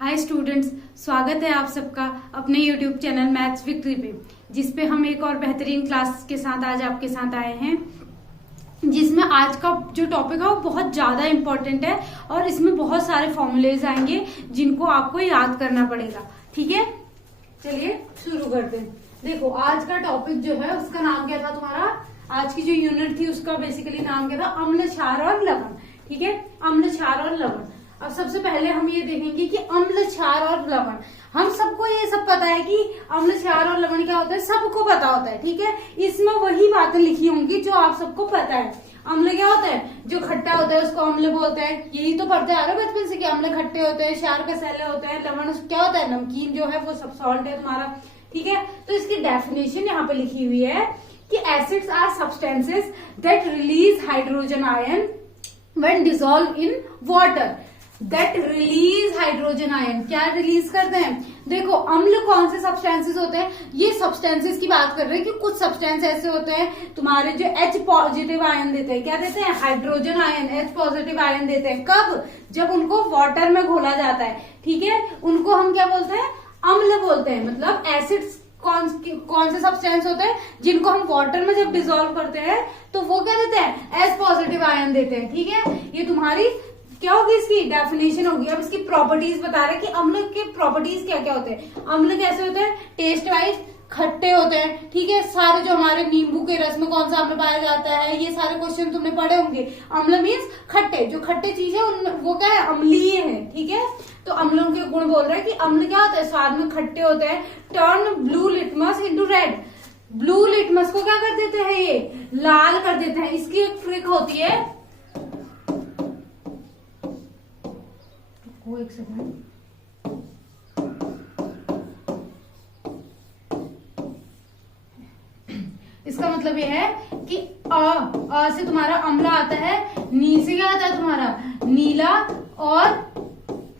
Hi students, स्वागत है आप सबका अपने यूट्यूब चैनल मैथ्स विक्ट्री पे, जिस पे हम एक और बेहतरीन क्लास के साथ आज आपके साथ आए हैं, जिसमें आज का जो टॉपिक है वो बहुत ज्यादा इम्पोर्टेंट है और इसमें बहुत सारे फॉर्मूलेज आएंगे जिनको आपको याद करना पड़ेगा। ठीक है, चलिए शुरू करते हैं। देखो, आज का टॉपिक जो है उसका नाम क्या था तुम्हारा? आज की जो यूनिट थी उसका बेसिकली नाम क्या था? अम्ल, क्षार और लवण। ठीक है, अम्ल, क्षार और लवण। अब सबसे पहले हम ये देखेंगे कि अम्ल, क्षार और लवण। हम सबको ये सब पता है कि अम्ल, क्षार और लवण क्या होता है, सबको पता होता है। ठीक है, इसमें वही बातें लिखी होंगी जो आप सबको पता है। अम्ल क्या होता है? जो खट्टा होता है उसको अम्ल बोलते हैं। यही तो पढ़ते आ रहे हो बचपन से कि अम्ल खट्टे होते हैं, क्षार कसैले होते हैं, लवण क्या होता है? नमकीन जो है वो सब सॉल्ट है तुम्हारा। ठीक है, तो इसकी डेफिनेशन यहाँ पे लिखी हुई है कि acids are substances that release hydrogen ion when dissolve in water. That release hydrogen ion, क्या रिलीज करते हैं? देखो, अम्ल कौन से सब्सटेंसेस होते हैं? ये सब्सटेंसेस की बात कर रहे हैं कि कुछ सब्सटेंस ऐसे होते हैं तुम्हारे जो H पॉजिटिव आयन देते हैं। क्या देते हैं? Hydrogen ion, H positive ion देते हैं। कब? जब उनको वाटर में घोला जाता है। ठीक है, उनको हम क्या बोलते हैं? अम्ल बोलते हैं। मतलब एसिड्स कौन से सब्सटेंस होते हैं जिनको हम वाटर में जब डिसॉल्व करते हैं तो वो क्या देते हैं? H पॉजिटिव आयन देते हैं। ठीक है, ये तुम्हारी क्या होगी? इसकी डेफिनेशन होगी। अब इसकी प्रॉपर्टीज बता रहे हैं कि अम्ल के प्रॉपर्टीज क्या क्या होते हैं। अम्ल कैसे होते हैं? टेस्ट वाइज खट्टे होते हैं। ठीक है, सारे जो हमारे नींबू के रस में कौन सा अम्ल पाया जाता है, ये सारे क्वेश्चन तुमने पढ़े होंगे। अम्ल मीन्स खट्टे, जो खट्टे चीज है वो क्या है? अम्लीय है। ठीक है, तो अम्लों के गुण बोल रहे हैं कि अम्ल क्या होता है? स्वाद में खट्टे होते हैं। Turn blue litmus into red. Blue litmus को क्या कर देते हैं? ये लाल कर देते हैं। इसकी एक ट्रिक होती है, एक सेकंड, इसका मतलब यह है कि अ से तुम्हारा अम्ल आता है, नी से क्या आता है तुम्हारा? नीला, और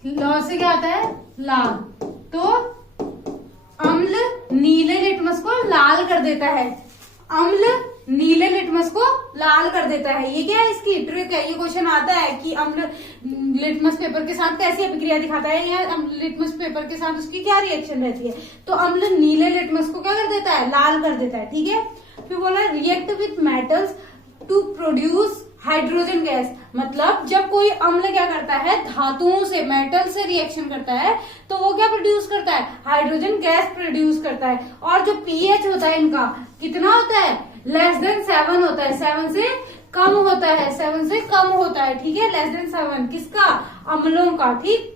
ल से क्या आता है? लाल। तो अम्ल नीले लिटमस को लाल कर देता है। अम्ल नीले लिटमस को लाल कर देता है। ये क्या है? इसकी ट्रिक है। ये क्वेश्चन आता है कि अम्ल लिटमस पेपर के साथ कैसी अभिक्रिया दिखाता है, या लिटमस पेपर के साथ उसकी क्या रिएक्शन रहती है। तो अम्ल नीले लिटमस को क्या कर देता है? लाल कर देता है। ठीक है, फिर बोला react with metals to produce hydrogen gas. मतलब जब कोई अम्ल क्या करता है? धातुओं से, मेटल से रिएक्शन करता है तो वो क्या प्रोड्यूस करता है? हाइड्रोजन गैस प्रोड्यूस करता है। और जो पीएच होता है इनका कितना होता है? लेस देन 7 होता है। 7 से कम होता है। 7 से कम होता है। ठीक है, लेस देन 7 किसका? अम्लों का। ठीक,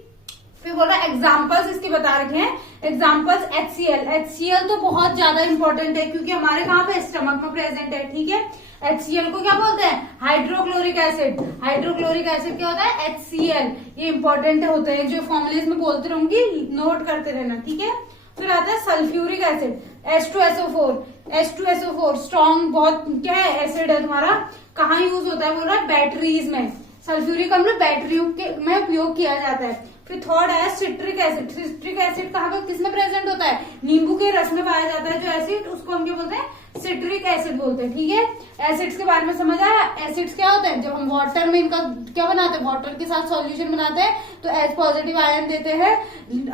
फिर बोला एग्जाम्पल्स इसके बता रखे हैं। Examples HCl। HCl तो बहुत ज्यादा इंपॉर्टेंट है क्योंकि हमारे कहाँ पे? स्टमक में प्रेजेंट है। ठीक है, HCl को क्या बोलते हैं? Hydrochloric acid. हाइड्रोक्लोरिक एसिड क्या होता है? HCl। ये इंपॉर्टेंट होते हैं, जो फॉर्मुलेज में बोलते रहूंगी, नोट करते रहना। ठीक है, फिर आता है sulphuric acid, H2SO4। H2SO4 strong बहुत क्या है? एसिड है तुम्हारा। कहाँ यूज होता है? बोल रहा है बैटरीज में। सल्फ्यूरिक अम्ल बैटरियों में उपयोग किया जाता है। फिर थर्ड है सिट्रिक एसिड। सिट्रिक एसिड कहाँ पे, किसमें प्रेजेंट होता है? नींबू के रस में पाया जाता है जो एसिड, उसको हम क्या बोलते हैं? सिट्रिक एसिड बोलते हैं। ठीक है, एसिड्स के बारे में समझ आया? एसिड्स क्या होते हैं? जब हम वाटर में इनका क्या बनाते हैं? वाटर के साथ सॉल्यूशन बनाते हैं तो H पॉजिटिव आयन देते हैं।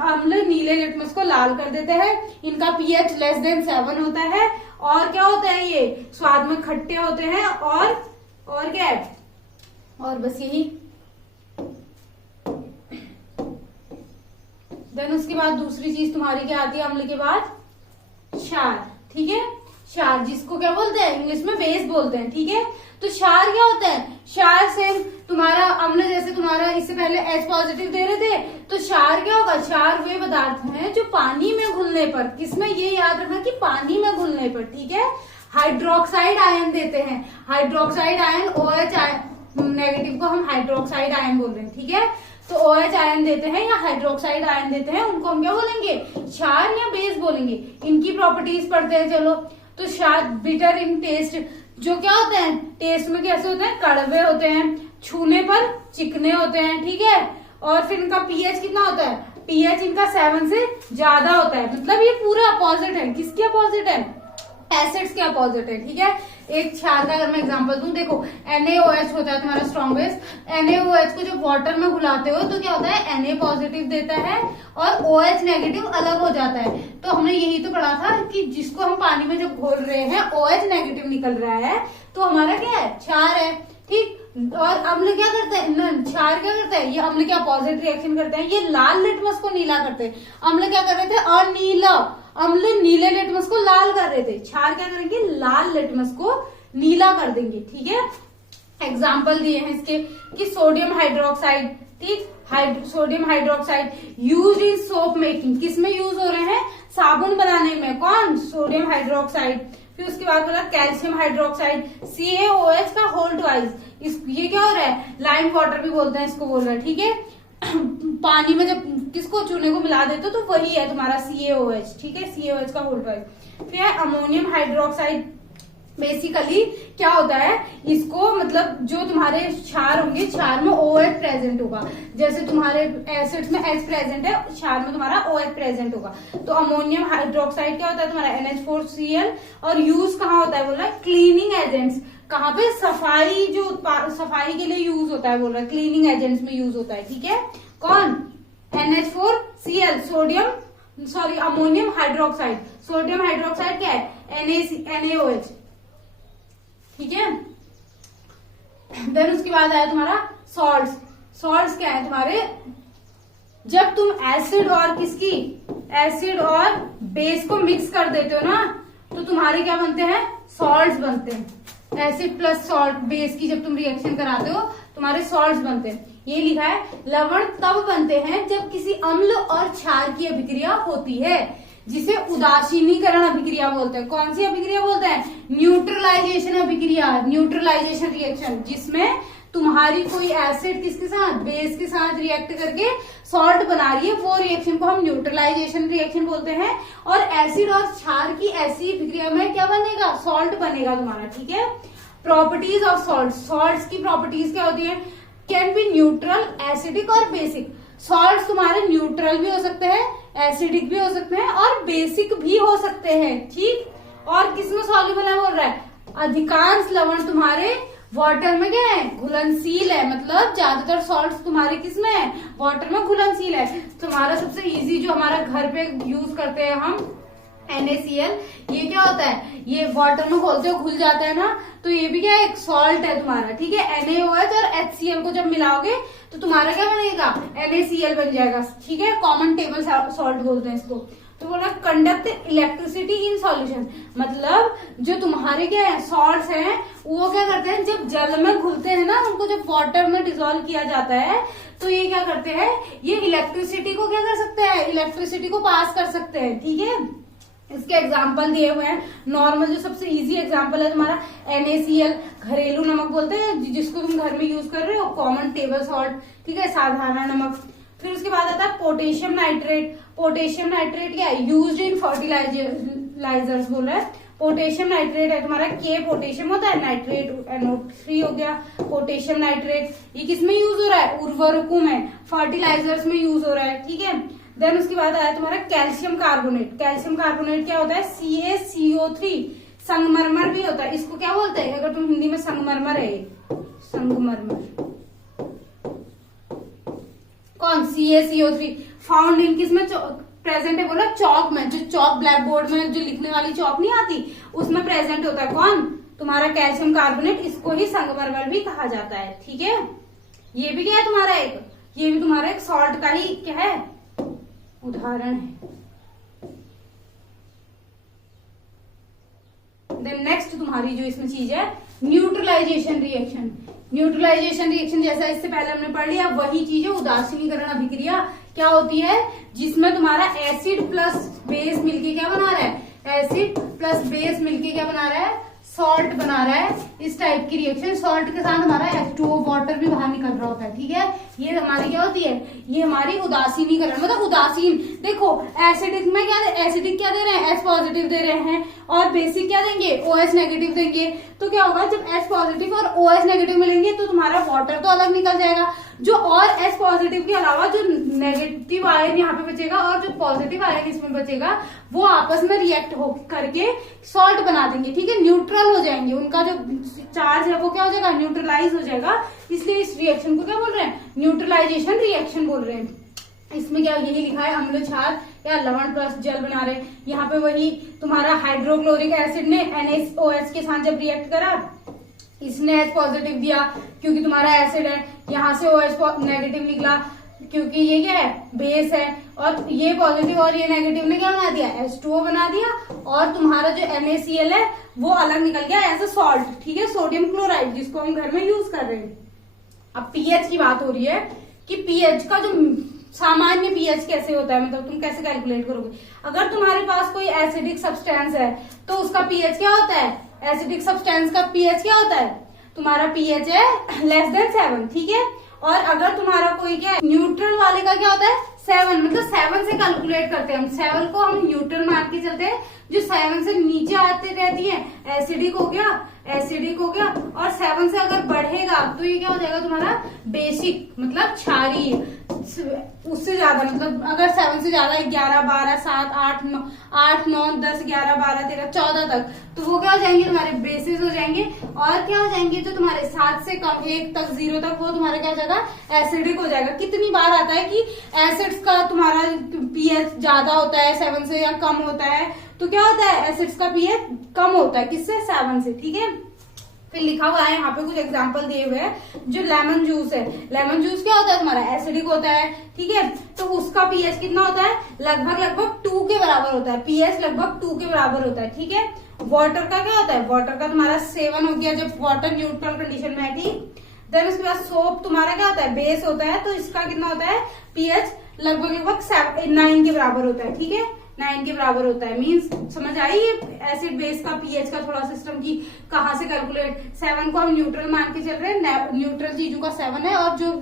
अम्ल नीले लिटमस को लाल कर देते हैं। इनका पीएच लेस देन 7 होता है। और क्या होता है? ये स्वाद में खट्टे होते हैं। और क्या है? और बस यही। देन उसके बाद दूसरी चीज तुम्हारी क्या आती है अम्ल के बाद? क्षार। ठीक है, क्षार जिसको क्या बोलते हैं? इंग्लिश में बेस बोलते हैं। ठीक है, तो क्षार क्या होता है? क्षार से तुम्हारा अम्ल, जैसे तुम्हारा इससे पहले H पॉजिटिव दे रहे थे, तो क्षार क्या होगा? क्षार वे पदार्थ हैं जो पानी में घुलने पर, किसमें? ये याद रखना कि पानी में घुलने पर। ठीक है, हाइड्रोक्साइड आयन देते हैं। हाइड्रोक्साइड आयन OH नेगेटिव को हम हाइड्रोक्साइड आयन बोल रहे हैं। ठीक है, तो OH आयन देते हैं या हाइड्रोक्साइड आयन देते हैं, उनको हम क्या बोलेंगे? क्षार या बेस बोलेंगे। इनकी प्रॉपर्टीज पढ़ते हैं। चलो, तो क्षार बिटर इन टेस्ट, जो क्या होते हैं? टेस्ट में कैसे होते हैं? कड़वे होते हैं। छूने पर चिकने होते हैं। ठीक है, और फिर इनका पीएच कितना होता है? पीएच इनका 7 से ज्यादा होता है। मतलब ये पूरा अपोजिट है। किसके अपोजिट है? एसिड्स के अपोजिट है। ठीक है, एक क्षार का अगर मैं एग्जांपल दूं, देखो NaOH होता है तुम्हारा स्ट्रॉन्ग बेस। NaOH को जब वाटर में घुलाते हो तो क्या होता है, Na पॉजिटिव देता है और OH नेगेटिव अलग हो जाता है। तो हमने यही तो पढ़ा था कि जिसको हम पानी में जब घोल रहे हैं OH नेगेटिव निकल रहा है तो हमारा क्या है, क्षार है। ठीक, और अम्ल क्या करते हैं, क्षार क्या करता है, ये अम्ल क्या अपोजिट रिएक्शन करते हैं, ये लाल लिटमस को नीला करते हैं। अम्ल क्या कर रहे थे, अनीला, अम्ल नीले लिटमस को लाल कर रहे थे, क्षार क्या करेंगे, लाल लिटमस को नीला कर देंगे। ठीक है, एग्जाम्पल दिए हैं इसके कि सोडियम हाइड्रोक्साइड, ठीक, sodium hydroxide use in soap making, किसमें यूज हो रहे हैं, साबुन बनाने में, कौन, सोडियम हाइड्रोक्साइड। फिर उसके बाद बोला कैल्शियम हाइड्रोक्साइड CaOH का होल ट्वाइस, ये क्या हो रहा है, लाइम वाटर भी बोलते हैं इसको, बोल रहा है। ठीक है, पानी में जब किसको, चूने को मिला देते हो तो वही है तुम्हारा CaOH। ठीक है, CaOH का होल ट्वाइस। फिर अमोनियम हाइड्रोक्साइड, बेसिकली क्या होता है, इसको मतलब जो तुम्हारे क्षार होंगे, क्षार में OH प्रेजेंट होगा, जैसे तुम्हारे एसिड्स में H प्रेजेंट है, क्षार में तुम्हारा OH प्रेजेंट होगा। तो अमोनियम हाइड्रोक्साइड क्या होता है तुम्हारा NH4Cl, और यूज कहाँ होता है, बोल रहा है क्लीनिंग एजेंट्स, कहाँ पे, सफाई, जो सफाई के लिए यूज होता है, बोल रहा है क्लीनिंग एजेंट्स में यूज होता है। ठीक है, कौन, NH4Cl, ammonium hydroxide, sodium hydroxide क्या है, NaOH। ठीक है, देन उसके बाद आया तुम्हारा सॉल्ट्स। सॉल्ट्स क्या है तुम्हारे, जब तुम एसिड और किसकी, एसिड और बेस को मिक्स कर देते हो ना तो तुम्हारे क्या बनते हैं, सॉल्ट्स बनते हैं। एसिड प्लस सॉल्ट, बेस की जब तुम रिएक्शन कराते हो तुम्हारे सॉल्ट्स बनते हैं। ये लिखा है, लवण तब बनते हैं जब किसी अम्ल और क्षार की अभिक्रिया होती है, जिसे उदासीनीकरण अभिक्रिया बोलते हैं। कौन सी अभिक्रिया बोलते हैं, न्यूट्रलाइजेशन अभिक्रिया, न्यूट्रलाइजेशन रिएक्शन, जिसमें तुम्हारी कोई एसिड किसके साथ, बेस के साथ रिएक्ट करके सॉल्ट बना रही है, वो रिएक्शन को हम न्यूट्रलाइजेशन रिएक्शन बोलते हैं। और एसिड और क्षार की ऐसी अभिक्रिया में क्या बनेगा, सॉल्ट बनेगा तुम्हारा। ठीक है, प्रॉपर्टीज ऑफ सॉल्ट, सॉल्ट्स की प्रॉपर्टीज क्या होती है, कैन बी न्यूट्रल, एसिडिक और बेसिक। सॉल्ट्स तुम्हारे न्यूट्रल भी हो सकते हैं, एसिडिक भी हो सकते हैं और बेसिक भी हो सकते हैं। ठीक, और किसमें सॉल्युबल है, बोल रहा है अधिकांश लवण तुम्हारे वाटर में क्या है, घुलनशील है, मतलब ज्यादातर सॉल्ट्स तुम्हारे किसमें है, वाटर में घुलनशील है। तुम्हारा सबसे इजी जो हमारा घर पे यूज करते हैं हम NaCl, ये क्या होता है, ये वाटर में घोलते हो घुल जाता है ना, तो ये भी क्या है, एक सॉल्ट है तुम्हारा। ठीक है, NaOH और HCl को जब मिलाओगे तो तुम्हारा क्या बनेगा, NaCl बन जाएगा। ठीक है, कॉमन टेबल सॉल्ट बोलते हैं इसको। तो बोला कंडक्ट इलेक्ट्रिसिटी इन सॉल्यूशन, मतलब जो तुम्हारे क्या है सॉल्ट्स हैं वो क्या करते हैं, जब जल में घुलते हैं ना, उनको जब वाटर में डिसॉल्व किया जाता है तो ये क्या करते हैं, ये इलेक्ट्रिसिटी को क्या कर सकते हैं, इलेक्ट्रिसिटी को पास कर सकते हैं। ठीक है, इसके एग्जाम्पल दिए हुए हैं। नॉर्मल जो सबसे इजी एग्जाम्पल है तुम्हारा NaCl, घरेलू नमक बोलते हैं जिसको तुम घर में यूज कर रहे हो, कॉमन टेबल सॉल्ट। ठीक है, साधारण नमक। फिर उसके बाद आता है पोटेशियम नाइट्रेट। पोटेशियम नाइट्रेट क्या है, यूज्ड इन फर्टिलाइजर्स बोल रहा है। पोटेशियम नाइट्रेट है तुम्हारा, K पोटेशियम होता है, नाइट्रेट NO3 हो गया, पोटेशियम नाइट्रेट। ये किसमें यूज हो रहा है, उर्वरकों में, फर्टिलाइजर्स में यूज हो रहा है। ठीक है, देन उसके बाद आया तुम्हारा कैल्शियम कार्बोनेट। कैल्शियम कार्बोनेट क्या होता है, CaCO3, संगमरमर भी होता है, इसको क्या बोलते हैं, अगर तुम हिंदी में संगमरमर है, संगमरमर, कौन, CaCO3 फाउंड इन किसमें प्रेजेंट है, बोला चौक में, जो चौक ब्लैक बोर्ड में जो लिखने वाली चौक नहीं आती उसमें प्रेजेंट होता है, कौन, तुम्हारा कैल्शियम कार्बोनेट। इसको ही संगमरमर भी कहा जाता है। ठीक है, ये भी क्या है तुम्हारा एक, ये भी तुम्हारा एक सॉल्ट का ही क्या है, उदाहरण है। देन नेक्स्ट तुम्हारी जो इसमें चीज है न्यूट्रलाइजेशन रिएक्शन। न्यूट्रलाइजेशन रिएक्शन जैसा इससे पहले हमने पढ़ लिया, वही चीज है उदासीनीकरण अभिक्रिया। क्या होती है, जिसमें तुम्हारा एसिड प्लस बेस मिलके क्या बना रहा है, एसिड प्लस बेस मिलके क्या बना रहा है, सॉल्ट बना रहा है। इस टाइप की रिएक्शन, सॉल्ट के साथ हमारा H2O वाटर भी बाहर निकल रहा होता है। ठीक है, ये हमारी क्या होती है, ये हमारी उदासीनीकरण, मतलब उदासीन। देखो एसिडिक में क्या, एसिडिक क्या दे रहे हैं, H पॉजिटिव दे रहे हैं, और बेसिक क्या देंगे, OH नेगेटिव देंगे। तो क्या होगा, जब H पॉजिटिव और OH नेगेटिव मिलेंगे तो तुम्हारा वाटर तो अलग निकल जाएगा, जो और H पॉजिटिव के अलावा जो नेगेटिव आयन यहाँ पे बचेगा और जो पॉजिटिव आयन इसमें बचेगा वो आपस में रिएक्ट हो करके सॉल्ट बना देंगे, ठीक है, न्यूट्रल हो जाएंगे, उनका जो चार्ज है वो क्या हो जाएगा, न्यूट्रलाइज हो जाएगा। इसलिए इस रिएक्शन को क्या बोल रहे हैं, न्यूट्रलाइजेशन रिएक्शन बोल रहे हैं। इसमें क्या यही लिखा है, अम्ल क्षार या लवण प्लस जल बना रहे हैं। यहाँ पे वही तुम्हारा हाइड्रोक्लोरिक एसिड ने NaOH के साथ जब रिएक्ट करा, इसने H पॉजिटिव दिया क्योंकि तुम्हारा एसिड है, यहाँ से OH नेगेटिव निकला क्योंकि ये क्या है, बेस है, और ये पॉजिटिव और ये नेगेटिव ने क्या बना दिया, H2O बना दिया, और तुम्हारा जो NaCl है वो अलग निकल गया एज अ सॉल्ट, ठीक है, सोडियम क्लोराइड, जिसको हम घर में यूज कर रहे हैं। अब पीएच की बात हो रही है कि पीएच का जो सामान्य पीएच कैसे होता है, मतलब तुम कैसे कैलकुलेट करोगे। अगर तुम्हारे पास कोई एसिडिक सब्सटेंस है तो उसका पीएच क्या होता है, एसिडिक सब्सटेंस का पीएच क्या होता है, तुम्हारा पीएच है <7, ठीक है। और अगर तुम्हारा कोई क्या न्यूट्रल वाले का क्या होता है 7, मतलब 7 से कैलकुलेट करते हैं हम, 7 को हम न्यूट्रल मान के चलते हैं। जो 7 से नीचे आते रहती है एसिडिक हो गया, एसिडिक हो गया, और 7 से अगर बढ़ेगा तो ये क्या हो जाएगा तुम्हारा बेसिक, मतलब क्षारीय। उससे ज्यादा मतलब अगर 7 से ज्यादा 11, 12, 7, 8, 9, 10, 11, 12, 13, 14 तक, तो वो क्या हो जाएंगे तुम्हारे बेसिस हो जाएंगे। और क्या हो जाएंगे जो तुम्हारे 7 से कम 1 तक 0 तक, वो तुम्हारा क्या हो जाएगा, एसिडिक हो जाएगा। कितनी बार आता है कि एसिड्स का तुम्हारा पीएच ज्यादा होता है 7 से या कम होता है, तो क्या होता है एसिड्स का पीएच कम होता है, किससे, 7 से, ठीक है। फिर लिखा हुआ है यहाँ पे कुछ एग्जांपल दिए हुए हैं। जो लेमन जूस है, लेमन जूस क्या होता है तुम्हारा एसिडिक होता है, ठीक है, तो उसका पीएच कितना होता है, लगभग 2 के बराबर होता है, पीएच लगभग 2 के बराबर होता है, ठीक है। वाटर का क्या होता है, वाटर का तुम्हारा 7 हो गया जब वाटर न्यूट्रल कंडीशन में है, ठीक। देन उसके बाद सोप तुम्हारा क्या होता है, बेस होता है, तो इसका कितना होता है पीएच, लगभग 9 के बराबर होता है, ठीक है, 9 के बराबर होता है। मींस समझ आई एसिड बेस का पीएच का थोड़ा सिस्टम की कहाँ से कैलकुलेट। 7 को हम न्यूट्रल मान के चल रहे हैं, न्यूट्रल चीजों का 7 है, और जो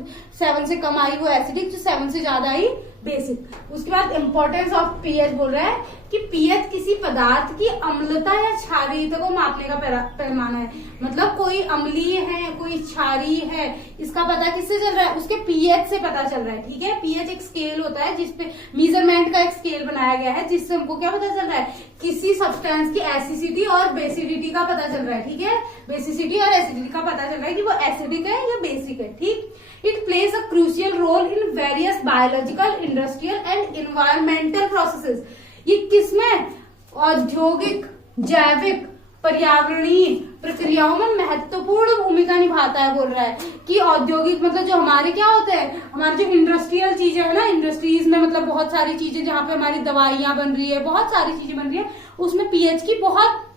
7 से कम आई वो एसिडिक, जो 7 से ज्यादा आई बेसिक। उसके बाद इंपॉर्टेंस ऑफ पीएच बोल रहा है कि पीएच किसी पदार्थ की अम्लता या क्षारीयता को मापने का पैमाना है। मतलब कोई अम्लीय है, कोई क्षारीय है, इसका पता किससे चल रहा है, उसके पीएच से पता चल रहा है, ठीक है। पीएच एक स्केल होता है जिसपे मेजरमेंट का एक स्केल बनाया गया है, जिससे हमको क्या पता चल रहा है, किसी सब्सटेंस की एसिडिटी और बेसिडिटी का पता चल रहा है, ठीक है। बेसिसिटी और एसिडिटी का पता चल रहा है कि वो एसिडिक है या बेसिक है, ठीक। It plays a crucial role in various biological, industrial and environmental processes. ये किसमें, औद्योगिक, जैविक, पर्यावरणीय प्रक्रियाओं में महत्वपूर्ण भूमिका निभाता है। बोल रहा है कि औद्योगिक मतलब जो हमारे क्या होते हैं, हमारे जो इंडस्ट्रियल चीजें है ना, इंडस्ट्रीज में मतलब बहुत सारी चीजें जहाँ पे हमारी दवाइयां बन रही है, बहुत सारी चीजें बन रही है, उसमें पीएच की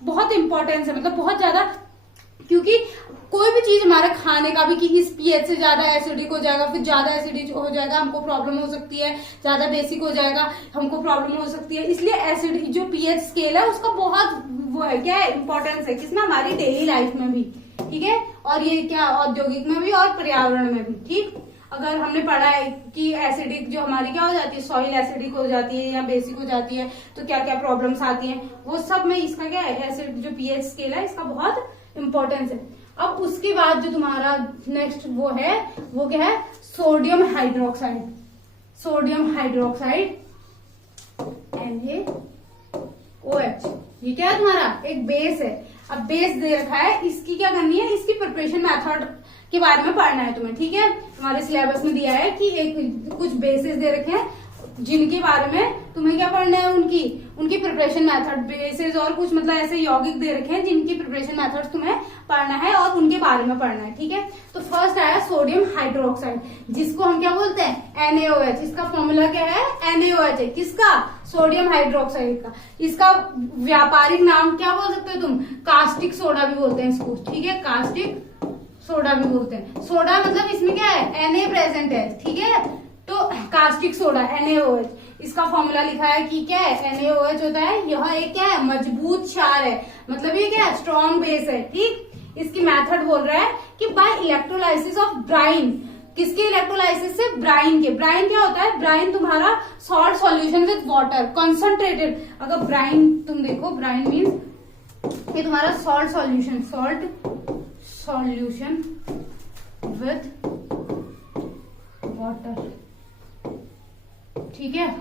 बहुत इंपॉर्टेंस है, मतलब बहुत ज्यादा। क्योंकि कोई भी चीज हमारे खाने का भी कि इस पीएच से ज्यादा एसिडिक हो जाएगा, फिर ज्यादा एसिडिक हो जाएगा, हमको प्रॉब्लम हो सकती है, ज्यादा बेसिक हो जाएगा, हमको प्रॉब्लम हो सकती है। इसलिए एसिड जो पीएच स्केल है उसका बहुत वो है, क्या है, इंपॉर्टेंस है, किसमें, हमारी डेली लाइफ में भी, ठीक है, और ये क्या औद्योगिक में भी और पर्यावरण में भी, ठीक। अगर हमने पढ़ा है कि एसिडिक जो हमारी क्या हो जाती है, सॉइल एसिडिक हो जाती है या बेसिक हो जाती है, तो क्या क्या प्रॉब्लम्स आती हैं, वो सब में इसका क्या है, एसिड जो पीएच स्केल है इसका बहुत इंपॉर्टेंस है। अब उसके बाद जो तुम्हारा नेक्स्ट वो है, वो क्या है, sodium hydroxide. Sodium hydroxide NaOH, ये क्या है तुम्हारा, एक बेस है। अब बेस दे रखा है, इसकी क्या करनी है, इसकी प्रिपरेशन मेथड के बारे में पढ़ना है तुम्हें, ठीक है। तुम्हारे सिलेबस में दिया है कि एक कुछ बेसिस दे रखे हैं जिनके बारे में तुम्हें क्या पढ़ना है, उनकी प्रिपरेशन मेथड, बेसिस और कुछ मतलब ऐसे यौगिक दे रखे हैं जिनकी प्रिपरेशन मेथड तुम्हें पढ़ना है और उनके बारे में पढ़ना है, ठीक है। तो फर्स्ट आया सोडियम हाइड्रोक्साइड, जिसको हम क्या बोलते हैं, NaOH। इसका फॉर्मूला क्या है, NaOH है, किसका, सोडियम हाइड्रोक्साइड का। इसका व्यापारिक नाम क्या बोल सकते हो तुम, कास्टिक सोडा भी बोलते हैं इसको, ठीक है, कास्टिक सोडा भी बोलते हैं। सोडा मतलब इसमें क्या है, Na प्रेजेंट है, ठीक है, तो कास्टिक सोडा NaOH। इसका फॉर्मूला लिखा है कि क्या है, NaOH होता है, यह एक क्या है, मजबूत क्षार है, मतलब ये क्या है, स्ट्रॉन्ग बेस है, ठीक। इसकी मेथड बोल रहा है कि बाय इलेक्ट्रोलाइसिस ऑफ ब्राइन, किसके इलेक्ट्रोलाइसिस से? ब्राइन के। ब्राइन क्या होता है? ब्राइन तुम्हारा salt solution with water concentrated. अगर ब्राइन तुम देखो, ब्राइन मीन्स ये तुम्हारा salt solution, salt solution with water, ठीक है।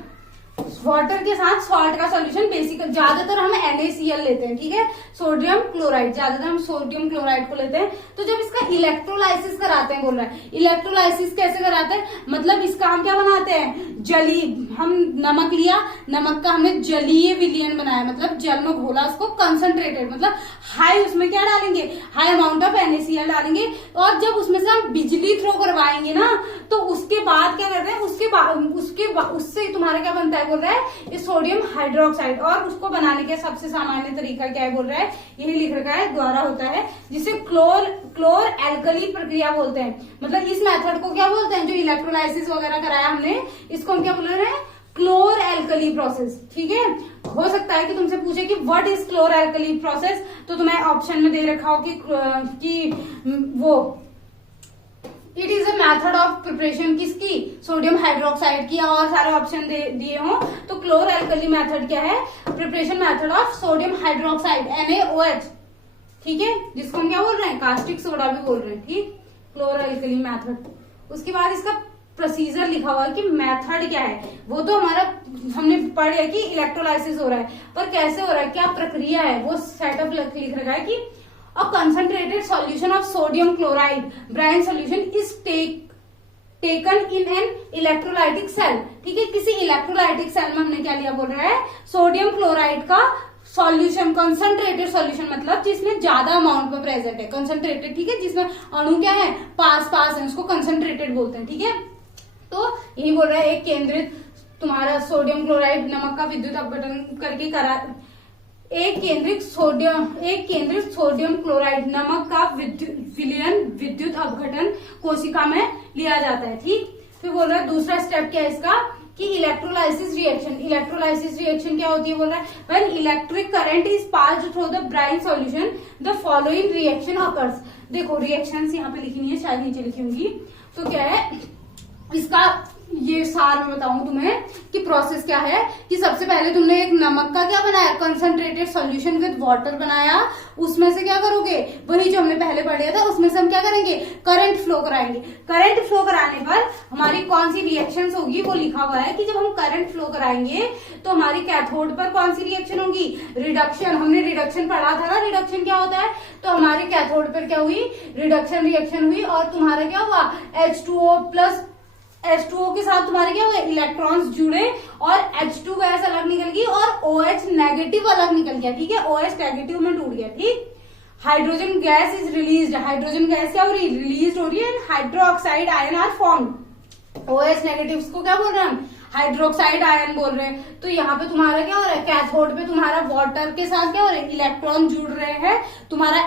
वाटर के साथ सॉल्ट का सॉल्यूशन, बेसिक ज्यादातर हम NaCl लेते हैं, ठीक है, सोडियम क्लोराइड, ज्यादातर हम सोडियम क्लोराइड को लेते हैं। तो जब इसका इलेक्ट्रोलाइसिस कराते हैं, बोल रहा है इलेक्ट्रोलाइसिस कैसे कराते हैं, मतलब इसका हम क्या बनाते हैं, जली, हम नमक लिया, नमक का हमने जलीय विलयन बनाया, मतलब जल में घोला उसको, कंसंट्रेटेड, मतलब हाई, उसमें क्या डालेंगे, हाई अमाउंट ऑफ NaCl डालेंगे, और जब उसमें से हम बिजली थ्रो करवाएंगे ना, तो उसके बाद क्या करते हैं, उससे तुम्हारा क्या बनता है, बोल रहा है ये सोडियम हाइड्रोक्साइड। और उसको बनाने का सबसे सामान्य तरीका क्या है, बोल रहा है यही लिख रखा है, द्वारा होता है, जिसे क्लोर एल्कली प्रक्रिया बोलते हैं। मतलब इस मेथड को क्या बोलते हैं, जो इलेक्ट्रोलाइसिस वगैरह कराया हमने, इसको हम क्या बोल रहे हैं, क्लोर एल्कली प्रोसेस, ठीक है। हो सकता है कि तुमसे पूछे कि व्हाट इज क्लोर एल्कली प्रोसेस, तो तुम्हें ऑप्शन में दे रखा हो कि वो it is a method of preparation, किसकी, सोडियम हाइड्रोक्साइड की, और सारे ऑप्शन दिए हो। तो क्लोर एल्कली मेथड क्या है, preparation method of sodium hydroxide NaOH, ठीक है, जिसको हम क्या बोल रहे हैं, कास्टिक सोडा भी बोल रहे हैं, ठीक, क्लोर एल्कली मेथड। उसके बाद इसका प्रोसीजर लिखा हुआ है कि मेथड क्या है, वो तो हमारा हमने पढ़ लिया कि इलेक्ट्रोलाइसिस हो रहा है, पर कैसे हो रहा है, क्या प्रक्रिया है, वो सेटअप लिख रखा है कि a concentrated solution of sodium chloride brine solution is taken in an electrolytic cell, ठीक है। किसी इलेक्ट्रोलाइटिक सेल में हमने क्या लिया, बोल रहा है सोडियम क्लोराइड का सॉल्यूशन, कंसंट्रेटेड सॉल्यूशन, मतलब जिसमें ज्यादा अमाउंट में प्रेजेंट है, कंसंट्रेटेड, ठीक है, जिसमें अणु क्या है, पास है, उसको कंसंट्रेटेड बोलते हैं, ठीक है। तो यही बोल रहा है एक केंद्रित तुम्हारा सोडियम क्लोराइड नमक का विद्युत अपघटन करके एक केंद्रित सोडियम क्लोराइड नमक का विद्युत अपघटन कोशिका में लिया जाता है, ठीक। फिर बोल रहा है दूसरा स्टेप क्या है इसका, कि इलेक्ट्रोलाइसिस रिएक्शन क्या होती है, बोल रहा है when electric current is passed through the brine solution the following reaction occurs. देखो रिएक्शंस यहाँ पे लिखी नहीं है, शायद नीचे लिखी होंगी। तो क्या है इसका, ये सार में बताऊं तुम्हें कि प्रोसेस क्या है, कि सबसे पहले तुमने एक नमक का क्या बनाया, कंसंट्रेटेड सॉल्यूशन विद वाटर बनाया, उसमें से क्या करोगे, वही जो हमने पहले पढ़ लिया था, उसमें से हम क्या करेंगे, करंट फ्लो कराएंगे। करंट फ्लो कराने पर हमारी कौन सी रिएक्शंस होगी, वो लिखा हुआ है कि जब हम करंट फ्लो कराएंगे तो हमारी कैथोड पर कौन सी रिएक्शन होगी, रिडक्शन। हमने रिडक्शन पढ़ा था ना, रिडक्शन क्या होता है, तो हमारी कैथोड पर क्या हुई, रिडक्शन रिएक्शन हुई, और तुम्हारा क्या हुआ, H2O प्लस H2O के साथ तुम्हारे क्या हुए, इलेक्ट्रॉन्स जुड़े, और H2 गैस अलग निकल गई, और OH नेगेटिव अलग निकल गया, ठीक है, OH नेगेटिव में टूट गया, ठीक। Hydrogen gas is release, hydrogen gas क्या हो रही है, रिलीज हो रही है, and hydroxide ion are formed. OH negative को क्या बोल रहे हैं हम, हाइड्रोक्साइड आयन बोल रहे हैं। तो यहाँ पे तुम्हारा क्या हो रहा है, कैथोड पे तुम्हारा वाटर के साथ क्या हो रहा है, इलेक्ट्रॉन जुड़ रहे हैं, तुम्हारा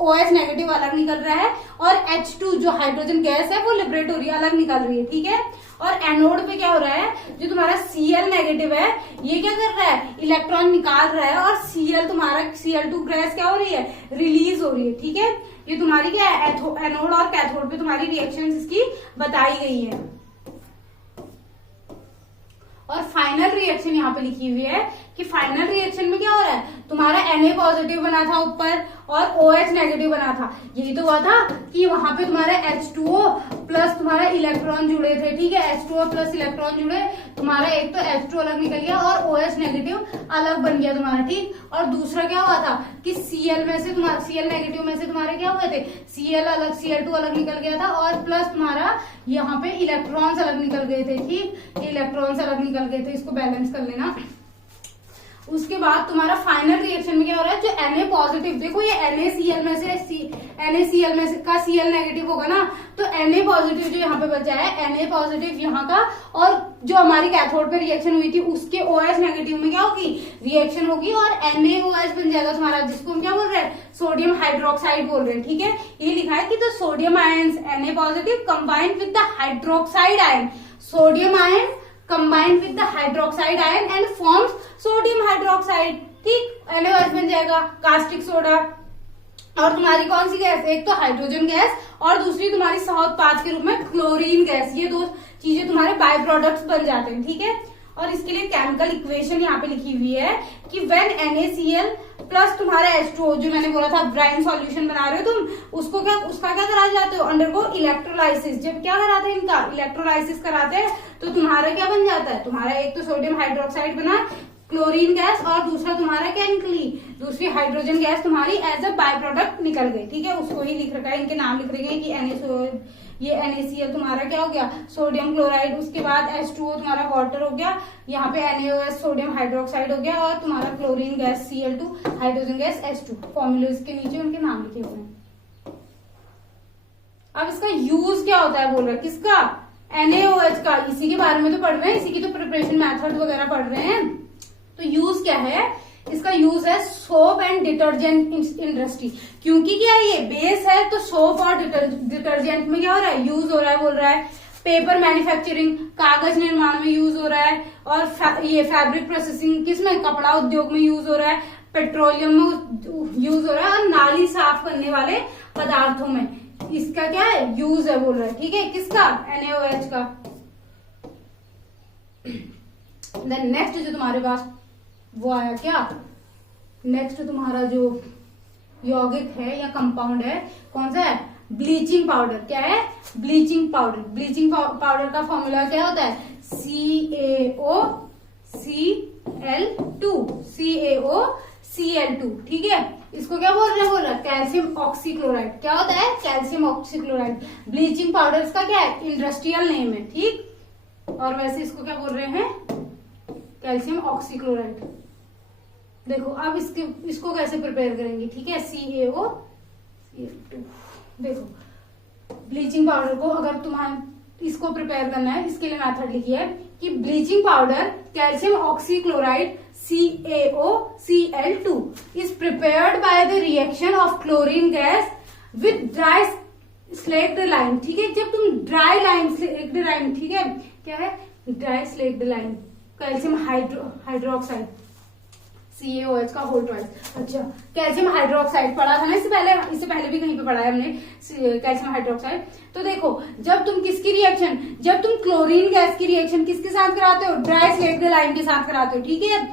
OH नेगेटिव अलग निकल रहा है, और H2 जो हाइड्रोजन गैस है वो लिबरेट हो रही है, अलग निकल रही है, ठीक है। और एनोड पे क्या हो रहा है, जो तुम्हारा Cl नेगेटिव है, ये क्या कर रहा है, इलेक्ट्रॉन निकाल रहा है, और Cl तुम्हारा Cl2 गैस क्या हो रही है, रिलीज हो रही है, ठीक है। ये तुम्हारी क्या है, एनोड और कैथोड पे तुम्हारी रिएक्शन इसकी बताई गई है। और फाइनल रिएक्शन यहाँ पे लिखी हुई है कि फाइनल रिएक्शन में क्या हो रहा है, तुम्हारा Na पॉजिटिव बना था ऊपर और OH नेगेटिव बना था। यही तो हुआ था कि वहां पे तुम्हारे H2O प्लस तुम्हारा इलेक्ट्रॉन जुड़े थे, ठीक है, H2O प्लस इलेक्ट्रॉन जुड़े, तुम्हारा एक तो H2 अलग निकल गया और OH नेगेटिव अलग बन गया तुम्हारा, ठीक। और दूसरा क्या हुआ था कि Cl नेगेटिव में से तुम्हारे क्या हुए थे, Cl अलग, Cl2 अलग निकल गया था, और प्लस तुम्हारा यहाँ पे इलेक्ट्रॉन्स अलग निकल गए थे, ठीक, इलेक्ट्रॉन्स अलग निकल गए थे, इसको बैलेंस कर लेना। उसके बाद तुम्हारा फाइनल रिएक्शन में क्या हो रहा है, जो Na पॉजिटिव, देखो ये NaCl में से का Cl नेगेटिव होगा ना, तो Na पॉजिटिव जो यहाँ पे बचा है, Na पॉजिटिव यहाँ का, और जो हमारी कैथोड पे रिएक्शन हुई थी उसके OH नेगेटिव में क्या होगी, रिएक्शन होगी, और NaOH बन जाएगा तुम्हारा, जिसको हम क्या बोल रहे हैं, सोडियम हाइड्रोक्साइड बोल रहे हैं, ठीक है। ये लिखा है कि the sodium ions Na positive combined with the hydroxide ion, sodium ion combined with the hydroxide ion and forms sodium hydroxide, ठीक, NaOH बन जाएगा, कास्टिक सोडा, और तुम्हारी कौन सी गैस, एक तो हाइड्रोजन गैस और दूसरी तुम्हारी सहोत्पाद के रूप में क्लोरीन गैस। ये दो चीजें तुम्हारे बाय प्रोडक्ट्स बन जाते हैं, ठीक है। और इसके लिए केमिकल इक्वेशन यहाँ पे लिखी हुई है कि व्हेन NaCl प्लस तुम्हारा H2O, जो मैंने बोला था ब्राइन सॉल्यूशन बना रहे हो तुम, उसका क्या करा जाते हो, अंडरगो इलेक्ट्रोलाइसिस। जब क्या कराते हैं इनका इलेक्ट्रोलाइसिस कराते हैं तो तुम्हारा क्या बन जाता है, तुम्हारा एक तो सोडियम हाइड्रोक्साइड बना, क्लोरीन गैस, और दूसरा तुम्हारा क्या निकली, दूसरी हाइड्रोजन गैस तुम्हारी एज अ बाय प्रोडक्ट निकल गई, ठीक है। उसको ही लिख रखा है, इनके नाम लिख रखे हैं कि ये NaCl तुम्हारा क्या हो गया, सोडियम क्लोराइड, उसके बाद H2O तुम्हारा वाटर हो गया, यहाँ पे NaOH सोडियम हाइड्रोक्साइड हो गया, और तुम्हारा chlorine gas Cl2, hydrogen gas H2। फॉर्मूले के नीचे उनके नाम लिखे हुए हैं। अब इसका यूज क्या होता है बोल रहा है, किसका, NaOH का। इसी के बारे में तो पढ़ रहे हैं, इसी की तो प्रिपरेशन मेथड वगैरह पढ़ रहे हैं। तो यूज क्या है, इसका यूज है सोप एंड डिटर्जेंट इंडस्ट्री, क्योंकि क्या ये बेस है तो सोप और डिटर्जेंट में क्या हो रहा है, यूज हो रहा है बोल रहा है। पेपर मैन्युफैक्चरिंग, कागज निर्माण में यूज हो रहा है, और ये फैब्रिक प्रोसेसिंग किसमें, कपड़ा उद्योग में यूज हो रहा है, पेट्रोलियम में यूज हो रहा है, और नाली साफ करने वाले पदार्थों में इसका क्या है, यूज है बोल रहा है, ठीक है। किसका, NaOH का। देन नेक्स्ट जो तुम्हारे पास वो आया क्या, नेक्स्ट तुम्हारा जो यौगिक है या कंपाउंड है, कौन सा है, ब्लीचिंग पाउडर। क्या है, ब्लीचिंग पाउडर। ब्लीचिंग पाउडर का फॉर्मूला क्या होता है, CaOCl2, ठीक है। इसको क्या बोल रहे हैं, कैल्शियम ऑक्सीक्लोराइड। क्या होता है, कैल्शियम ऑक्सीक्लोराइड। ब्लीचिंग पाउडर का क्या है, इंडस्ट्रियल नेम है, ठीक। और वैसे इसको क्या बोल रहे हैं, कैल्शियम ऑक्सीक्लोराइड। देखो अब इसको कैसे प्रिपेयर करेंगे, ठीक है, CaOCl2। देखो ब्लीचिंग पाउडर को अगर तुम्हारे इसको प्रिपेयर करना है, इसके लिए मेथड लिखी है कि bleaching powder calcium oxychloride CaOCl2 is prepared by the reaction of chlorine gas with dry slaked lime, ठीक है। जब तुम ड्राई लाइम स्लेक्ड लाइम, ठीक है, क्या है, dry slaked lime, calcium hydroxide, CaOH का होल ट्वाइस। अच्छा, कैल्शियम हाइड्रोक्साइड पढ़ा था ना इससे पहले भी कहीं पे पढ़ा है हमने कैल्शियम हाइड्रोक्साइड। तो देखो जब तुम किसकी रिएक्शन, जब तुम क्लोरीन गैस की रिएक्शन किसके साथ कराते हो, ड्राई स्लेक्ड लाइम के साथ कराते हो, ठीक है।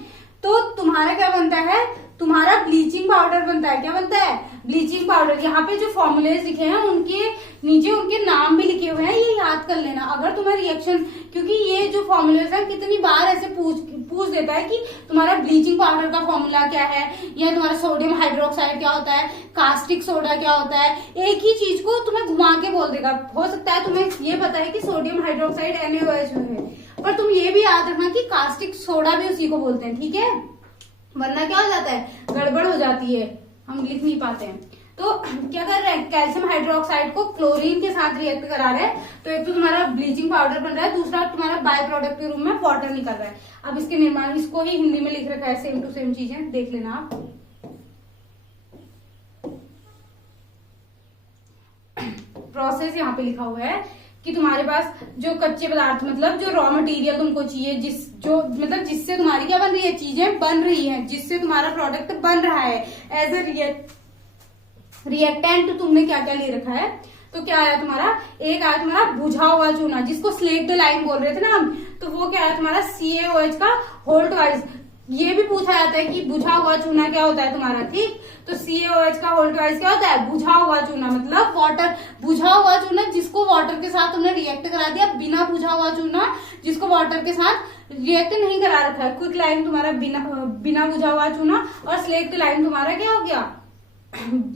तो तुम्हारा क्या बनता है, तुम्हारा ब्लीचिंग पाउडर बनता है। क्या बनता है, ब्लीचिंग पाउडर। यहाँ पे जो फॉर्मुलेज लिखे हैं उनके नीचे उनके नाम भी लिखे हुए हैं, ये याद कर लेना अगर तुम्हें रिएक्शन, क्योंकि ये जो फॉर्मुलेज है कितनी बार ऐसे पूछ देता है कि तुम्हारा ब्लीचिंग पाउडर का फॉर्मूला क्या है, या तुम्हारा सोडियम हाइड्रोक्साइड क्या होता है, कास्टिक सोडा क्या होता है। एक ही चीज को तुम्हें घुमा के बोल देगा। हो सकता है तुम्हें ये पता है कि सोडियम हाइड्रोक्साइड NaOH है, पर तुम ये भी याद रखना कि कास्टिक सोडा भी उसी को बोलते हैं, ठीक है। वरना क्या हो जाता है, गड़बड़ हो जाती है, हम लिख नहीं पाते हैं। तो क्या कर रहे हैं, कैल्शियम हाइड्रोक्साइड को क्लोरीन के साथ रिएक्ट करा रहे हैं, तो एक तो तुम्हारा ब्लीचिंग पाउडर बन रहा है, दूसरा तुम्हारा बाय प्रोडक्ट के रूप में वाटर निकल रहा है। अब इसके निर्माण, इसको ही हिंदी में लिख रखा है, सेम टू सेम चीजें देख लेना आप। प्रोसेस यहाँ पे लिखा हुआ है कि तुम्हारे पास जो कच्चे पदार्थ, मतलब जो रॉ मटेरियल तुमको चाहिए, जिससे तुम्हारी क्या बन रही है, चीजें बन रही हैं, जिससे तुम्हारा प्रोडक्ट बन रहा है एज ए रिएक्टेंट, तुमने क्या क्या ले रखा है। तो क्या आया तुम्हारा, एक आया तुम्हारा बुझा हुआ चूना, जिसको स्लेक्ड लाइम बोल रहे थे ना हम, तो वो क्या आया तुम्हारा CaOH का होल ट्वाइस। ये भी पूछा जाता है कि बुझा हुआ चूना क्या होता है तुम्हारा, ठीक। तो CaOH का होल ट्वाइस क्या होता है, बुझा हुआ चूना, मतलब वाटर, बुझा हुआ चूना जिसको वाटर के साथ तुमने रिएक्ट करा दिया। बिना बुझा हुआ चूना जिसको वाटर के साथ रिएक्ट नहीं करा रखा है। क्विक लाइम तुम्हारा बिना बुझा हुआ चूना, और स्लेक्ड लाइम तुम्हारा क्या हो गया,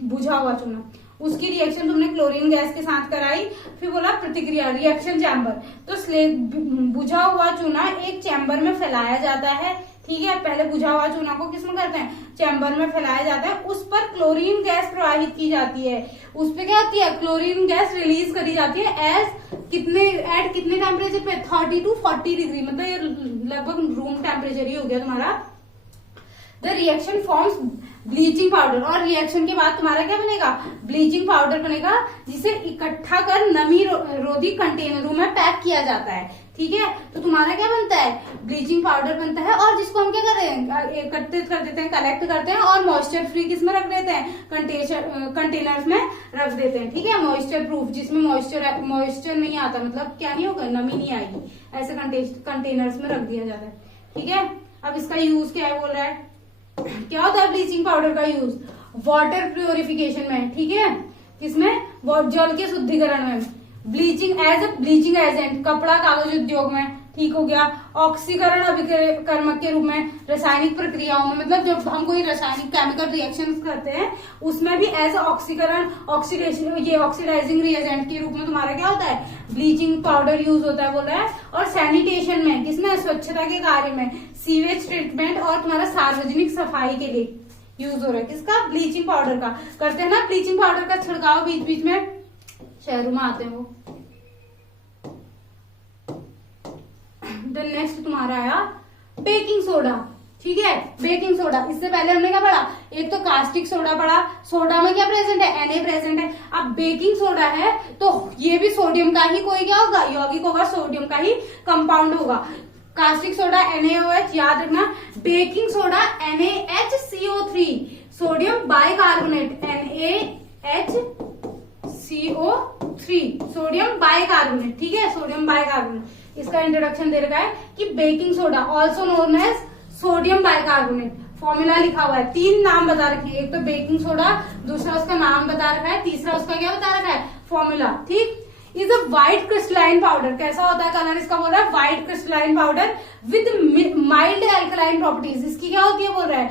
बुझा हुआ चूना। उसकी रिएक्शन तुमने क्लोरीन गैस के साथ कराई, फिर बोला प्रतिक्रिया, रिएक्शन चैम्बर। तो बुझा हुआ चूना एक चैम्बर में फैलाया जाता है, ठीक है। पहले बुझा हुआ चूना को किसमें करते हैं, चैम्बर में फैलाया जाता है, उस पर क्लोरीन गैस प्रवाहित की जाती है, उस पर क्या होती है, क्लोरीन गैस रिलीज करी जाती है एट कितने टेम्परेचर पे, 30 to 40 डिग्री, मतलब ये लगभग रूम टेम्परेचर ही हो गया तुम्हारा। The reaction forms bleaching powder, और रिएक्शन के बाद तुम्हारा क्या बनेगा, ब्लीचिंग पाउडर बनेगा, जिसे इकट्ठा कर नमी रोधी कंटेनरों में पैक किया जाता है, ठीक है। तो तुम्हारा क्या बनता है, ब्लीचिंग पाउडर बनता है, और जिसको हम क्या कर रहे हैं, एकत्रित कर देते हैं, कलेक्ट करते हैं, और मॉइस्चर फ्री किस में रख देते हैं, कंटेनर्स में रख देते हैं, ठीक है। मॉइस्चर प्रूफ, जिसमें मॉइस्चर नहीं आता, मतलब क्या नहीं होगा, नमी नहीं आएगी, ऐसे कंटेनर्स में रख दिया जाता है, ठीक है। अब इसका यूज क्या है बोल रहा है, क्या होता है ब्लीचिंग पाउडर का यूज, वाटर प्योरिफिकेशन में, ठीक है, इसमें जल के शुद्धिकरण में, ब्लीचिंग एजेंट, कपड़ा कागज उद्योग में, ठीक हो गया, ऑक्सीकरण अभिकर्मक के रूप में, रासायनिक प्रक्रियाओं में, मतलब जब हम कोई रासायनिक केमिकल रिएक्शन करते हैं उसमें भी एज ऑक्सीकरण, ऑक्सीडेशन, ये ऑक्सीडाइजिंग रिएजेंट के रूप में तुम्हारा क्या होता है, ब्लीचिंग पाउडर यूज होता है बोल रहा है। और सैनिटेशन में, किसमें, स्वच्छता के कार्य में, सीवेज ट्रीटमेंट और तुम्हारा सार्वजनिक सफाई के लिए यूज हो रहा है, किसका, ब्लीचिंग पाउडर का। करते हैं ना ब्लीचिंग पाउडर का छिड़काव बीच बीच में, शहरों में आते हैं वो। देन नेक्स्ट तुम्हारा आया बेकिंग सोडा, ठीक है। बेकिंग सोडा, इससे पहले हमने क्या पढ़ा, एक तो कास्टिक सोडा पढ़ा, सोडा में क्या प्रेजेंट है, Na प्रेजेंट है। अब बेकिंग सोडा है तो ये भी सोडियम का ही कोई क्या होगा, यौगिक होगा, सोडियम का ही कंपाउंड होगा। कास्टिक सोडा NaOH, याद रखना। Baking soda NaHCO3, sodium bicarbonate NaHCO3, sodium bicarbonate, ठीक है, सोडियम बाइकार्बोनेट। इसका इंट्रोडक्शन दे रखा है कि baking soda also known as sodium bicarbonate, formula लिखा हुआ है, 3 नाम बता रखे हैं, एक तो बेकिंग सोडा, दूसरा उसका नाम बता रखा है, तीसरा उसका क्या बता रखा है, फॉर्मूला, ठीक। Is a white crystalline powder, कैसा होता है कलर इसका बोल रहा है, white crystalline powder with mild alkaline properties, इसकी क्या होती है बोल रहा है,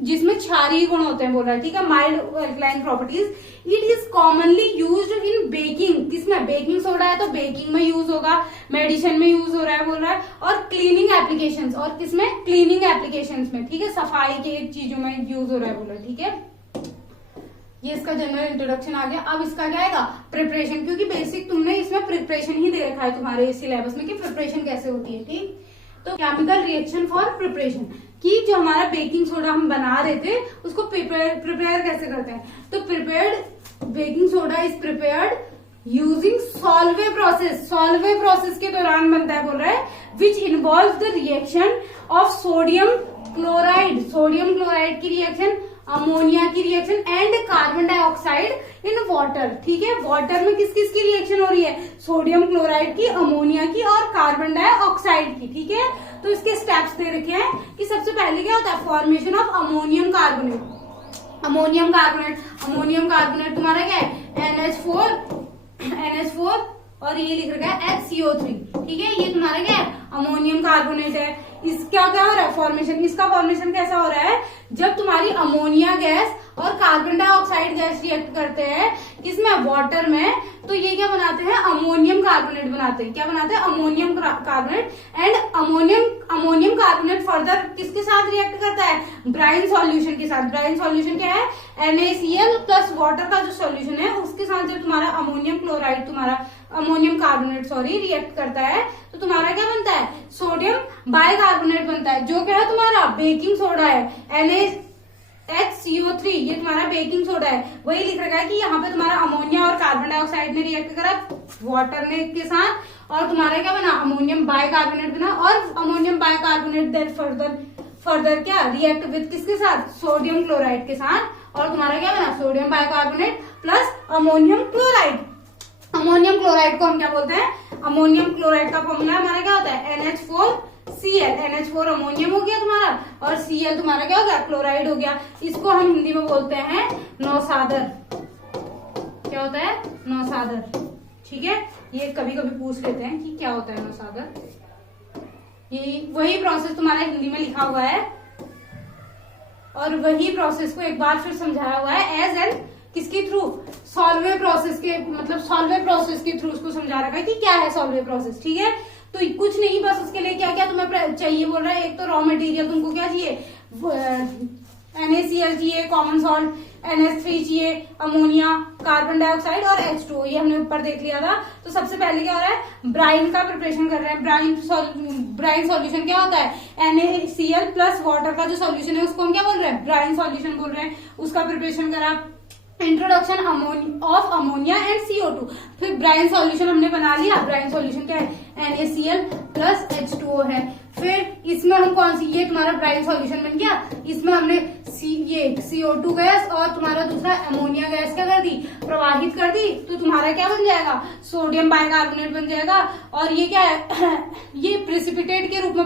जिसमें क्षारीय गुण होते हैं बोल रहा है, ठीक है, mild alkaline properties. It is commonly used in baking, किसमें, बेकिंग सोडा है तो बेकिंग में यूज होगा, मेडिसिन में यूज हो रहा है बोल रहा है, और क्लीनिंग एप्लीकेशंस, और किसमें, क्लीनिंग एप्लीकेशंस में, ठीक है, सफाई के चीजों में यूज हो रहा है बोल रहा है, ठीक है। ये इसका जनरल इंट्रोडक्शन आ गया। अब इसका क्या आएगा, प्रिपरेशन, क्योंकि बेसिक तुमने इसमें प्रिपरेशन ही दे रखा है तुम्हारे सिलेबस में कि प्रिपरेशन कैसे होती है, ठीक। तो केमिकल रिएक्शन फॉर प्रिपरेशन, कि जो हमारा बेकिंग सोडा हम बना रहे थे उसको प्रिपेयर कैसे करते हैं, तो prepared baking soda is prepared using Solvay process के दौरान बनता है बोल रहा है, which involve the reaction of sodium chloride की रिएक्शन, अमोनिया की reaction and carbon dioxide in water, ठीक है। वाटर में किस किस की रिएक्शन हो रही है, सोडियम क्लोराइड की, अमोनिया की और कार्बन डाइऑक्साइड की, ठीक है। तो इसके स्टेप्स दे रखे हैं कि सबसे पहले क्या होता है, फॉर्मेशन ऑफ अमोनियम कार्बोनेट तुम्हारा क्या है, NH4 और ये लिख रखा है HCO3, ठीक है, ये तुम्हारा क्या है, अमोनियम कार्बोनेट है। इसका क्या हो रहा है, फॉर्मेशन, इसका फॉर्मेशन कैसा हो रहा है, जब तुम्हारी अमोनिया गैस और कार्बन डाइऑक्साइड गैस रिएक्ट करते हैं किसमें, वाटर में, तो ये क्या बनाते हैं, अमोनियम कार्बोनेट बनाते हैं, क्या बनाते हैं, ammonium carbonate. And ammonium carbonate further किसके साथ रिएक्ट करता है, ब्राइन सॉल्यूशन के साथ। ब्राइन सॉल्यूशन क्या है, NaCl प्लस वाटर का जो सॉल्यूशन है उसके साथ जब तुम्हारा अमोनियम कार्बोनेट रिएक्ट करता है तो तुम्हारा क्या बनता है, सोडियम बाइकार्बोनेट बनता है, जो क्या है तुम्हारा बेकिंग सोडा है, NaHCO3, ये तुम्हारा बेकिंग सोडा है। वही लिख रखा है कि यहाँ पे तुम्हारा अमोनिया और कार्बन डाइऑक्साइड ने रिएक्ट करा वाटर ने के साथ, और तुम्हारा क्या बना, अमोनियम बाइकार्बोनेट बना, और अमोनियम बाइकार्बोनेट देन फर्दर क्या रिएक्ट विद किसके साथ, सोडियम क्लोराइड के साथ, और तुम्हारा क्या बना, sodium bicarbonate plus ammonium chloride. Ammonium chloride को हम क्या बोलते हैं, अमोनियम क्लोराइड का फॉर्मूला हमारा क्या होता है, NH4 अमोनियम हो गया तुम्हारा, और Cl तुम्हारा क्या हो गया, क्लोराइड हो गया। इसको हम हिंदी में बोलते हैं नौसादर, क्या होता है, नौसादर, ठीक है। ये कभी कभी पूछ लेते हैं कि क्या होता है नौसादर, ये वही प्रोसेस तुम्हारा हिंदी में लिखा हुआ है, और वही प्रोसेस को एक बार फिर समझाया हुआ है एज एन किसके थ्रू, सॉल्वे प्रोसेस के, मतलब सॉल्वे प्रोसेस के थ्रू उसको समझा रखा है कि क्या है सॉल्वे प्रोसेस, ठीक है। तो कुछ नहीं, बस उसके लिए क्या क्या तुम्हें चाहिए बोल रहा है, एक तो रॉ मटेरियल तुमको क्या चाहिए, NaCl चाहिए, कॉमन सॉल्ट, NH3 चाहिए, अमोनिया, कार्बन डाइऑक्साइड और H2, ये हमने ऊपर देख लिया था। तो सबसे पहले क्या हो रहा है, ब्राइन का प्रिपरेशन कर रहे हैं। ब्राइन सॉल्यूशन क्या होता है, NaCl प्लस वाटर का जो सॉल्यूशन है उसको हम क्या बोल रहे हैं, ब्राइन सॉल्यूशन बोल रहे हैं। उसका प्रिपरेशन करा, introduction of ammonia and CO2। फिर ब्राइन सॉल्यूशन हमने बना लिया। ब्राइन सॉल्यूशन क्या है? NaCl प्लस H2O है। फिर इसमें हम कौन सी, ये तुम्हारा ब्राइन सॉल्यूशन बन गया। इसमें हमने ये CO2 गैस और तुम्हारा दूसरा अमोनिया गैस क्या कर दी? प्रवाहित कर दी। तो तुम्हारा क्या बन जाएगा? सोडियम बाइकार्बोनेट बन जाएगा। और ये क्या है? ये प्रेसिपिटेट के रूप में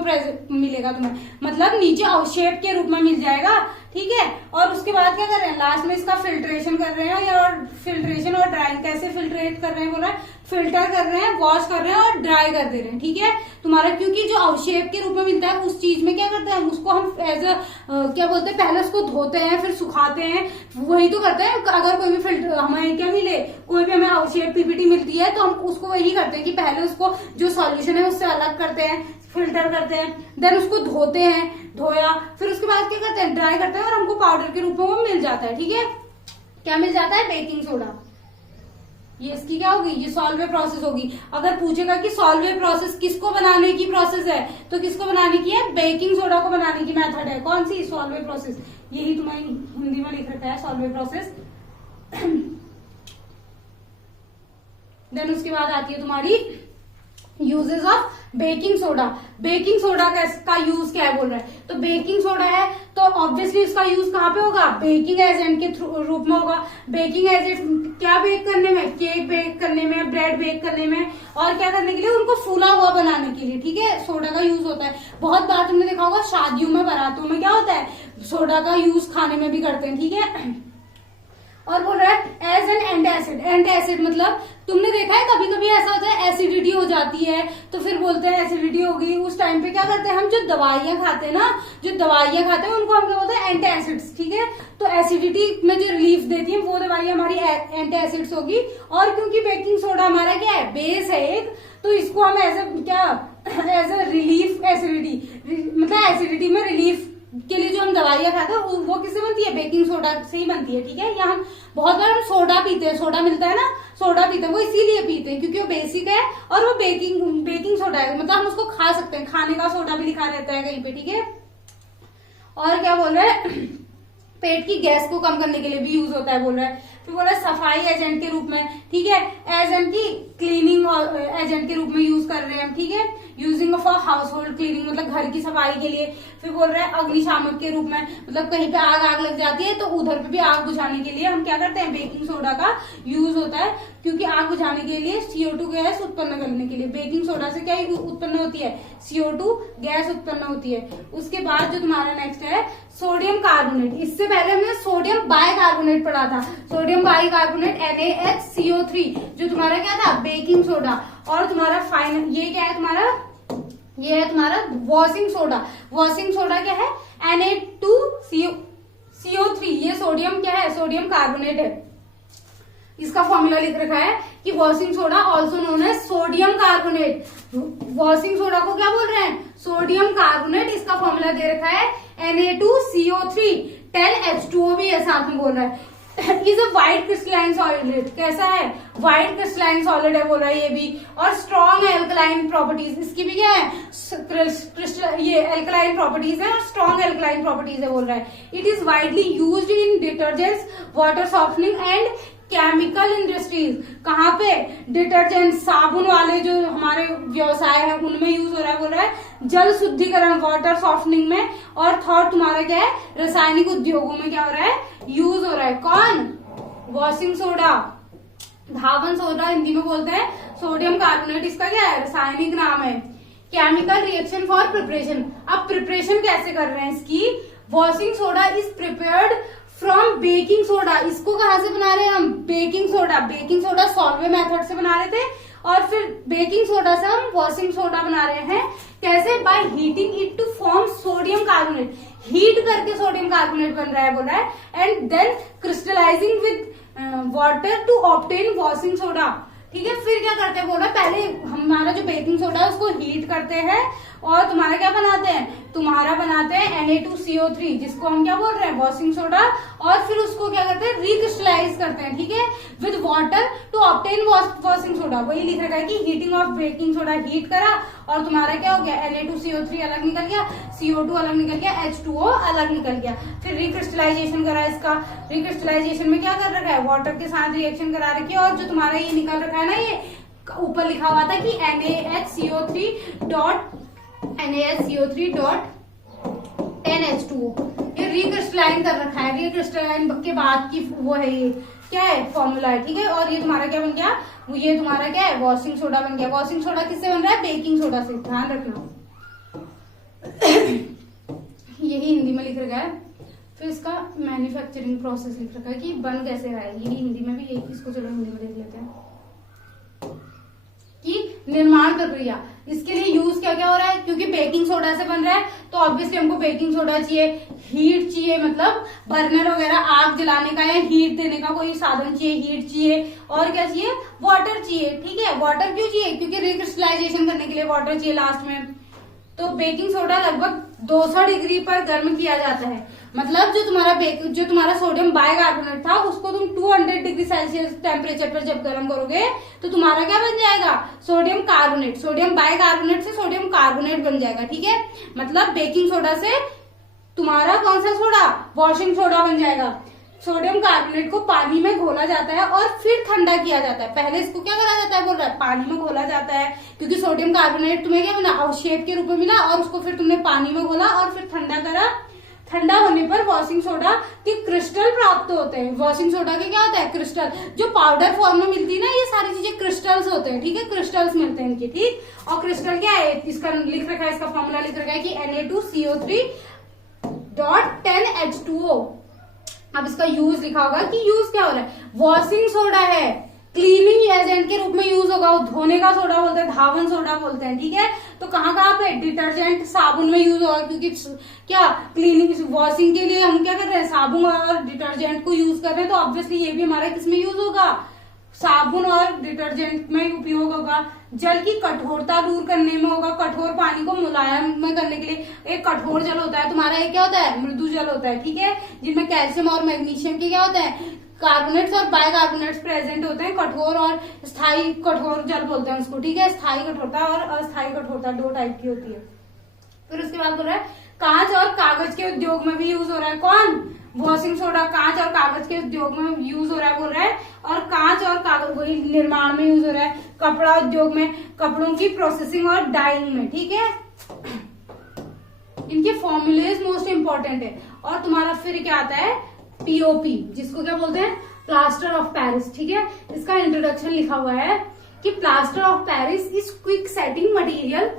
मिलेगा तुम्हें, मतलब नीचे अवक्षेप के रूप में मिल जाएगा। ठीक है। और उसके बाद क्या कर रहे हैं? लास्ट में इसका फिल्ट्रेशन कर रहे हैं। और फिल्ट्रेशन और ड्राइंग कैसे फिल्ट्रेट कर रहे हैं? बोला फिल्टर कर रहे हैं, वॉश कर रहे हैं और ड्राई कर दे रहे हैं। ठीक है। तुम्हारा क्योंकि जो अवक्षेप के रूप में मिलता है उस चीज में क्या करते हैं? उसको हम एज क्या बोलते हैं, पहले उसको धोते हैं फिर सुखाते हैं, वही तो करते हैं। अगर कोई भी फिल्टर हमें क्या मिले, कोई भी हमें अवक्षेप PPT मिलती है तो हम उसको वही करते हैं कि पहले उसको जो सॉल्यूशन है उससे अलग करते हैं, फिल्टर करते हैं, देन उसको धोते हैं, धोया फिर उसके बाद क्या करते हैं? ड्राई करते हैं और हमको पाउडर के रूप में वो मिल जाता है। ठीक है। क्या मिल जाता है? Baking soda. ये इसकी क्या होगी? ये सॉल्वे प्रोसेस होगी। अगर पूछेगा कि सॉल्वे प्रोसेस किसको बनाने की प्रोसेस है, तो किसको बनाने की है? बेकिंग सोडा को बनाने की मेथड है। कौन सी? Solvay process. यही तुम्हें हिंदी में लिख रखा है, सॉल्वे प्रोसेस। देन उसके बाद आती है तुम्हारी uses of baking soda. Baking soda का यूज क्या है बोल रहा है? तो बेकिंग सोडा है तो ऑब्वियसली इसका यूज कहाँ पे होगा? बेकिंग एजेंट के रूप में होगा। बेकिंग एजेंट क्या बेक करने में? केक बेक करने में, ब्रेड बेक करने में, और क्या करने के लिए? उनको फूला हुआ बनाने के लिए। ठीक है। सोडा का यूज होता है। बहुत बार तुमने देखा होगा शादियों में, बारातों में क्या होता है? सोडा का यूज खाने में भी करते हैं। ठीक है। और बोल रहा है एज एन एंटासिड। एंटासिड मतलब तुमने देखा है कभी कभी ऐसा होता है एसिडिटी हो जाती है तो फिर बोलते हैं एसिडिटी हो गई। उस टाइम पे क्या करते हैं? हम जो दवाइयां खाते हैं ना, जो दवाइयां खाते हैं उनको हम क्या बोलते हैं? एंटासिड्स। ठीक है। तो एसिडिटी में जो रिलीफ देती है वो दवाई हमारी एंटासिड्स होगी। और क्योंकि बेकिंग सोडा हमारा क्या है? बेस है एक, तो इसको हम एज ए रिलीफ एसिडिटी, मतलब एसिडिटी में रिलीफ के लिए जो हम दवाइयां खाते हैं वो किससे बनती है? बेकिंग सोडा से ही बनती है। ठीक है। या हम बहुत बार हम सोडा पीते हैं, सोडा मिलता है ना, सोडा पीते हैं, वो इसीलिए पीते हैं क्योंकि वो बेसिक है और वो बेकिंग सोडा है, मतलब हम उसको खा सकते हैं। खाने का सोडा भी लिखा रहता है कहीं पे। ठीक है। और क्या बोल रहे हैं? पेट की गैस को कम करने के लिए भी यूज होता है बोल रहा है। फिर बोला सफाई एजेंट के रूप में। ठीक है। एजेंट की क्लीनिंग एजेंट के रूप में यूज कर रहे हैं हम। ठीक है। Using for house hold cleaning, मतलब घर की सफाई के लिए। फिर बोल रहे हैं अग्निशामक के रूप में, मतलब कहीं पे आग लग जाती है तो उधर पे भी आग बुझाने के लिए हम क्या करते हैं? बेकिंग सोडा का यूज होता है। क्योंकि आग बुझाने के लिए CO2 गैस उत्पन्न करने के लिए बेकिंग सोडा से क्या उत्पन्न होती है? CO2 गैस उत्पन्न होती है। उसके बाद जो तुम्हारा नेक्स्ट है सोडियम कार्बोनेट। इससे पहले हमने सोडियम बाइकार्बोनेट पढ़ा था। सोडियम बाइकार्बोनेट NaHCO3 जो तुम्हारा क्या था? Baking soda. और तुम्हारा फाइनल ये क्या है तुम्हारा? ये है तुम्हारा वॉशिंग सोडा। वॉशिंग सोडा क्या है? Na2CO3। ये सोडियम क्या है? सोडियम कार्बोनेट है। इसका फॉर्मूला लिख रखा है कि washing soda also known as sodium carbonate. Washing soda को क्या बोल रहे हैं? Sodium carbonate. इसका फॉर्मूला दे रखा है Na2CO3 टेल H2O भी है साथ में बोल रहा है। Is a white crystalline solid. कैसा है? व्हाइट क्रिस्टलाइन सॉलिड है बोल रहा है ये भी। और स्ट्रॉन्ग एल्कलाइन प्रॉपर्टीज, इसकी भी क्या है? ये एल्कलाइन प्रॉपर्टीज है और स्ट्रॉन्ग एल्कलाइन प्रॉपर्टीज है बोल रहा है। It is widely used in detergents, water softening and chemical industries. कहाँ पे? डिटर्जेंट, साबुन वाले जो हमारे व्यवसाय है उनमें यूज हो रहा है बोल रहा है। जल शुद्धिकरण, वाटर सॉफ्टनिंग में। और थर्ड तुम्हारा क्या है? रासायनिक उद्योगों में क्या हो रहा है? यूज हो रहा है। कौन? वॉशिंग सोडा, धावन सोडा हिंदी में बोलते हैं। सोडियम कार्बोनेट इसका क्या है? रासायनिक नाम है। Chemical reaction for preparation. अब प्रिपरेशन कैसे कर रहे हैं इसकी? Washing soda is prepared from baking soda. इसको कहाँ से बना रहे हैं हम? Baking soda. Baking soda Solvay method से बना रहे थे और फिर बेकिंग सोडा से हम वॉशिंग सोडा बना रहे हैं। कैसे? By heating it to form sodium carbonate. Heat करके सोडियम कार्बोनेट बन रहा है बोल रहा है। And then crystallising with water to obtain washing soda. ठीक है। फिर क्या करते हैं बोला? पहले हमारा जो बेकिंग सोडा है उसको हीट करते हैं और तुम्हारा क्या बनाते हैं? तुम्हारा दोबारा बनाते हैं Na2CO3 जिसको हम क्या बोल रहे हैं, वॉशिंग सोडा, और फिर उसको क्या करते हैं, रिक्रिस्टलाइज करते हैं, ठीक है, with water to obtain washing soda. वही लिख रखा है कि heating of baking soda, heat करा और तुम्हारा क्या हो गया, Na2CO3 अलग निकल गया, CO2 अलग निकल गया, H2O अलग निकल गया। फिर रिक्रिस्टलाइजेशन करा इसका, रिक्रिस्टलाइजेशन में क्या कर रखा है, वाटर के साथ रिएक्शन करा रखी है, और जो तुम्हारा ये निकल रखा है ना, ये ऊपर लिखा हुआ था कि NaHCO3.10H2O, ये रिक्रिस्टलाइन कर रखा है, रिक्रिस्टलाइन के बाद की वो है, ये क्या है, फॉर्मूला है, ठीक है। और ये तुम्हारा क्या बन गया, ये तुम्हारा क्या है, वॉशिंग सोडा बन गया। वॉशिंग सोडा किससे बन रहा है, बेकिंग सोडा से, ध्यान रखना। यही हिंदी में लिख रखा है। फिर इसका मैन्युफैक्चरिंग प्रोसेस लिख रखा है कि बन कैसे रहा है, यही हिंदी में भी, यही इसको चलो हिंदी में देख लेते हैं कि निर्माण प्रक्रिया, इसके लिए यूज क्या क्या हो रहा है, क्योंकि बेकिंग सोडा से बन रहा है तो ऑब्वियसली हमको बेकिंग सोडा चाहिए, हीट चाहिए, मतलब बर्नर वगैरह आग जलाने का या हीट देने का कोई साधन चाहिए, हीट चाहिए, और क्या चाहिए, वाटर चाहिए, ठीक है। वाटर क्यों चाहिए, क्योंकि रिक्रिस्टलाइजेशन करने के लिए वाटर चाहिए लास्ट में। तो बेकिंग सोडा लगभग 200 डिग्री पर गर्म किया जाता है, मतलब जो तुम्हारा सोडियम बाइकार्बोनेट था उसको तुम 200 डिग्री सेल्सियस टेम्परेचर पर जब गर्म करोगे तो तुम्हारा क्या बन जाएगा, सोडियम कार्बोनेट, सोडियम बाइकार्बोनेट से सोडियम कार्बोनेट बन जाएगा, ठीक है। मतलब बेकिंग सोडा से तुम्हारा कौन सा सोडा, वॉशिंग सोडा बन जाएगा। सोडियम कार्बोनेट को पानी में घोला जाता है और फिर ठंडा किया जाता है। पहले इसको क्या करा जाता है, बोल रहा है, पानी में घोला जाता है, क्योंकि सोडियम कार्बोनेट तुम्हें क्या मिला, अवशेष के रूप में मिला, और उसको फिर तुमने पानी में घोला और फिर ठंडा करा। ठंडा होने पर वॉशिंग सोडा के क्रिस्टल प्राप्त होते हैं। वॉशिंग सोडा के क्या होता है, क्रिस्टल, जो पाउडर फॉर्म में मिलती है ना, ये सारी चीजें क्रिस्टल्स होते हैं, ठीक है, क्रिस्टल्स मिलते हैं इनके, ठीक। और क्रिस्टल क्या है, इसका लिख रखा है, इसका फॉर्मूला लिख रखा है कि Na2CO3.10H2O। अब इसका यूज लिखा होगा कि यूज क्या हो रहा है, वॉशिंग सोडा है, क्लीनिंग एजेंट के रूप में यूज होगा, धोने का सोडा बोलते हैं, धावन सोडा बोलते हैं, ठीक है। तो कहाँ कहाँ पे, डिटर्जेंट, साबुन में यूज होगा, क्योंकि क्या क्लीनिंग वॉशिंग के लिए हम क्या कर रहे हैं, साबुन और डिटर्जेंट को यूज कर रहे हैं, तो ऑब्वियसली ये भी हमारा किसमें यूज होगा, साबुन और डिटर्जेंट में उपयोग होगा। जल की कठोरता दूर करने में होगा, कठोर पानी को मुलायम में करने के लिए। एक कठोर जल होता है तुम्हारा, एक क्या होता है, मृदु जल होता है, ठीक है, जिनमें कैल्शियम और मैग्नीशियम के क्या होते हैं, कार्बोनेट्स और बाइकार्बोनेट्स प्रेजेंट होते हैं। कठोर और स्थायी कठोर जल बोलते हैं उसको, ठीक है। स्थायी कठोरता और अस्थायी कठोरता दो टाइप की होती है। फिर उसके बाद बोल रहा है कांच और कागज के उद्योग में भी यूज हो रहा है, कौन, वॉशिंग सोडा कांच और कागज के उद्योग में यूज हो रहा है, बोल रहा है। और कांच और कागज वही निर्माण में यूज हो रहा है, कपड़ा उद्योग में, कपड़ों की प्रोसेसिंग और डाइंग में, ठीक है। इनके फॉर्मूलेज मोस्ट इंपॉर्टेंट है। और तुम्हारा फिर क्या आता है, पीओपी, जिसको क्या बोलते हैं, प्लास्टर ऑफ पेरिस, ठीक है। इसका इंट्रोडक्शन लिखा हुआ है कि plaster of Paris is quick setting material.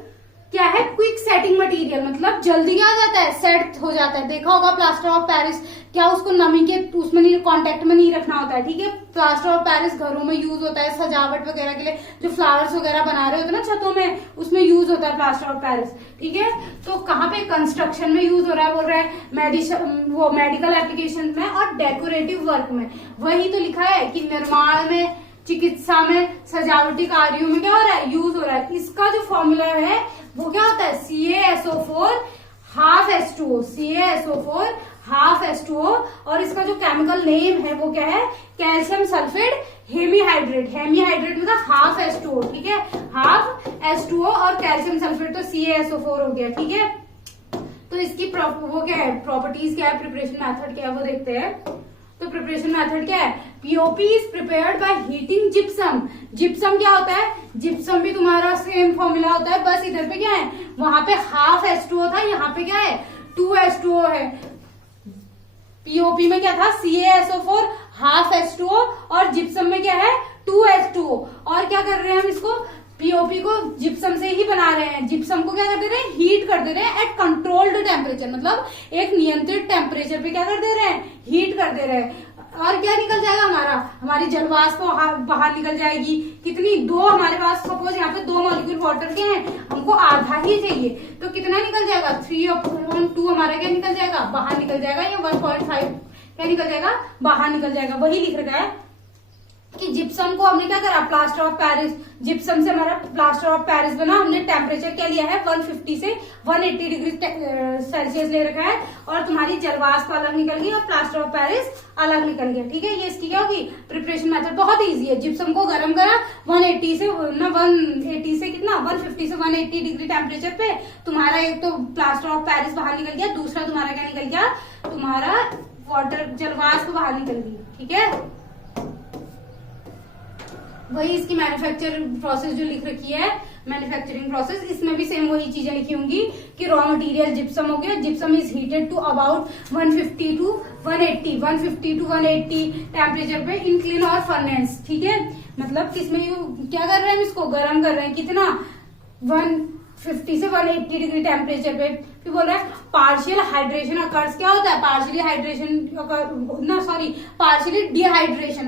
क्या है, क्विक सेटिंग मटेरियल, मतलब जल्दी क्या हो जाता है, सेट हो जाता है। देखा होगा प्लास्टर ऑफ पेरिस, क्या उसको नमी के उसमें नहीं, कांटेक्ट में नहीं रखना होता है, ठीक है। प्लास्टर ऑफ पेरिस घरों में यूज होता है, सजावट वगैरह के लिए, जो फ्लावर्स वगैरह बना रहे होते हैं ना छतों में, उसमें यूज होता है प्लास्टर ऑफ पेरिस, ठीक है। तो कहाँ पे, कंस्ट्रक्शन में यूज हो रहा है, बोल रहा है, मेडिकल एप्लीकेशन में और डेकोरेटिव वर्क में। वही तो लिखा है कि निर्माण में, चिकित्सा में, सजावटी कार्यों में क्या हो रहा है, यूज हो रहा है। इसका जो फॉर्मूला है वो क्या होता है, CaSO4 half H2O, CaSO4 half H2O। और इसका जो केमिकल नेम है वो क्या है, कैल्शियम सल्फेट हेमीहाइड्रेट, हेमीहाइड्रेट मतलब हाफ H2O, ठीक है, हाफ H2O और कैल्शियम सल्फेट, तो CaSO4 हो गया, ठीक है। तो इसकी वो क्या है, प्रॉपर्टीज क्या है, प्रिपरेशन मेथड क्या है वो देखते हैं। तो प्रिपरेशन मेथड क्या है, POP is prepared by heating gypsum. Gypsum क्या होता है, जिप्सम भी तुम्हारा सेम फॉर्मूला होता है, बस इधर पे क्या है, वहां पे हाफ H2O था, यहाँ पे क्या है 2H2O है। पीओपी में क्या था, CaSO4 हाफ H2O और जिप्सम में क्या है 2H2O। और क्या कर रहे हैं हम इसको, पीओपी को जिप्सम से ही बना रहे हैं। जिप्सम को क्या कर दे रहे हैं, हीट कर दे रहे हैं एट कंट्रोल्ड टेम्परेचर, मतलब एक नियंत्रित टेम्परेचर पे क्या कर दे रहे हैं, हीट कर दे रहे हैं। और क्या निकल जाएगा हमारा, हमारी जलवाष्प बाहर निकल जाएगी। कितनी, 2 हमारे पास, सपोज यहाँ पे 2 मॉलिक्यूल वाटर के हैं, हमको आधा ही चाहिए, तो कितना निकल जाएगा, 3/2 हमारा क्या निकल जाएगा, बाहर निकल जाएगा, या 1.5 क्या निकल जाएगा, बाहर निकल जाएगा। वही लिख रखा है कि जिप्सम को हमने क्या करा, प्लास्टर ऑफ पेरिस, जिप्सम से हमारा प्लास्टर ऑफ पेरिस बना। हमने टेम्परेचर क्या लिया है, 150 से 180 डिग्री सेल्सियस ले रखा है, और तुम्हारी जलवाष्प अलग निकल गई और प्लास्टर ऑफ पेरिस अलग निकल गया। ठीक है, ये इसकी क्या होगी, प्रिपरेशन मेथड बहुत इजी है। जिप्सम को गर्म करा 180 से ना 180 से कितना 150 से 180 डिग्री टेम्परेचर पे, तुम्हारा एक तो प्लास्टर ऑफ पेरिस बाहर निकल गया, दूसरा तुम्हारा क्या निकल गया, तुम्हारा वाटर जलवाष्प बाहर निकल गई। ठीक है, वही इसकी मैन्युफैक्चरिंग प्रोसेस जो लिख रखी है, मैन्युफैक्चरिंग प्रोसेस, इसमें भी सेम वही चीजें लिखी होंगी कि रॉ मटेरियल जिप्सम हो गया। Gypsum is heated to about 150 to 180 temperature पे इन क्लीन और फर्नेस। ठीक है, मतलब किसमें क्या कर रहे हैं, हम इसको गर्म कर रहे हैं, कितना 150 से 180 डिग्री टेम्परेचर पे। फिर बोल रहा है पार्शियल हाइड्रेशन अकर्स, क्या होता है पार्शियली हाइड्रेशन, ना सॉरी पार्शियली डिहाइड्रेशन,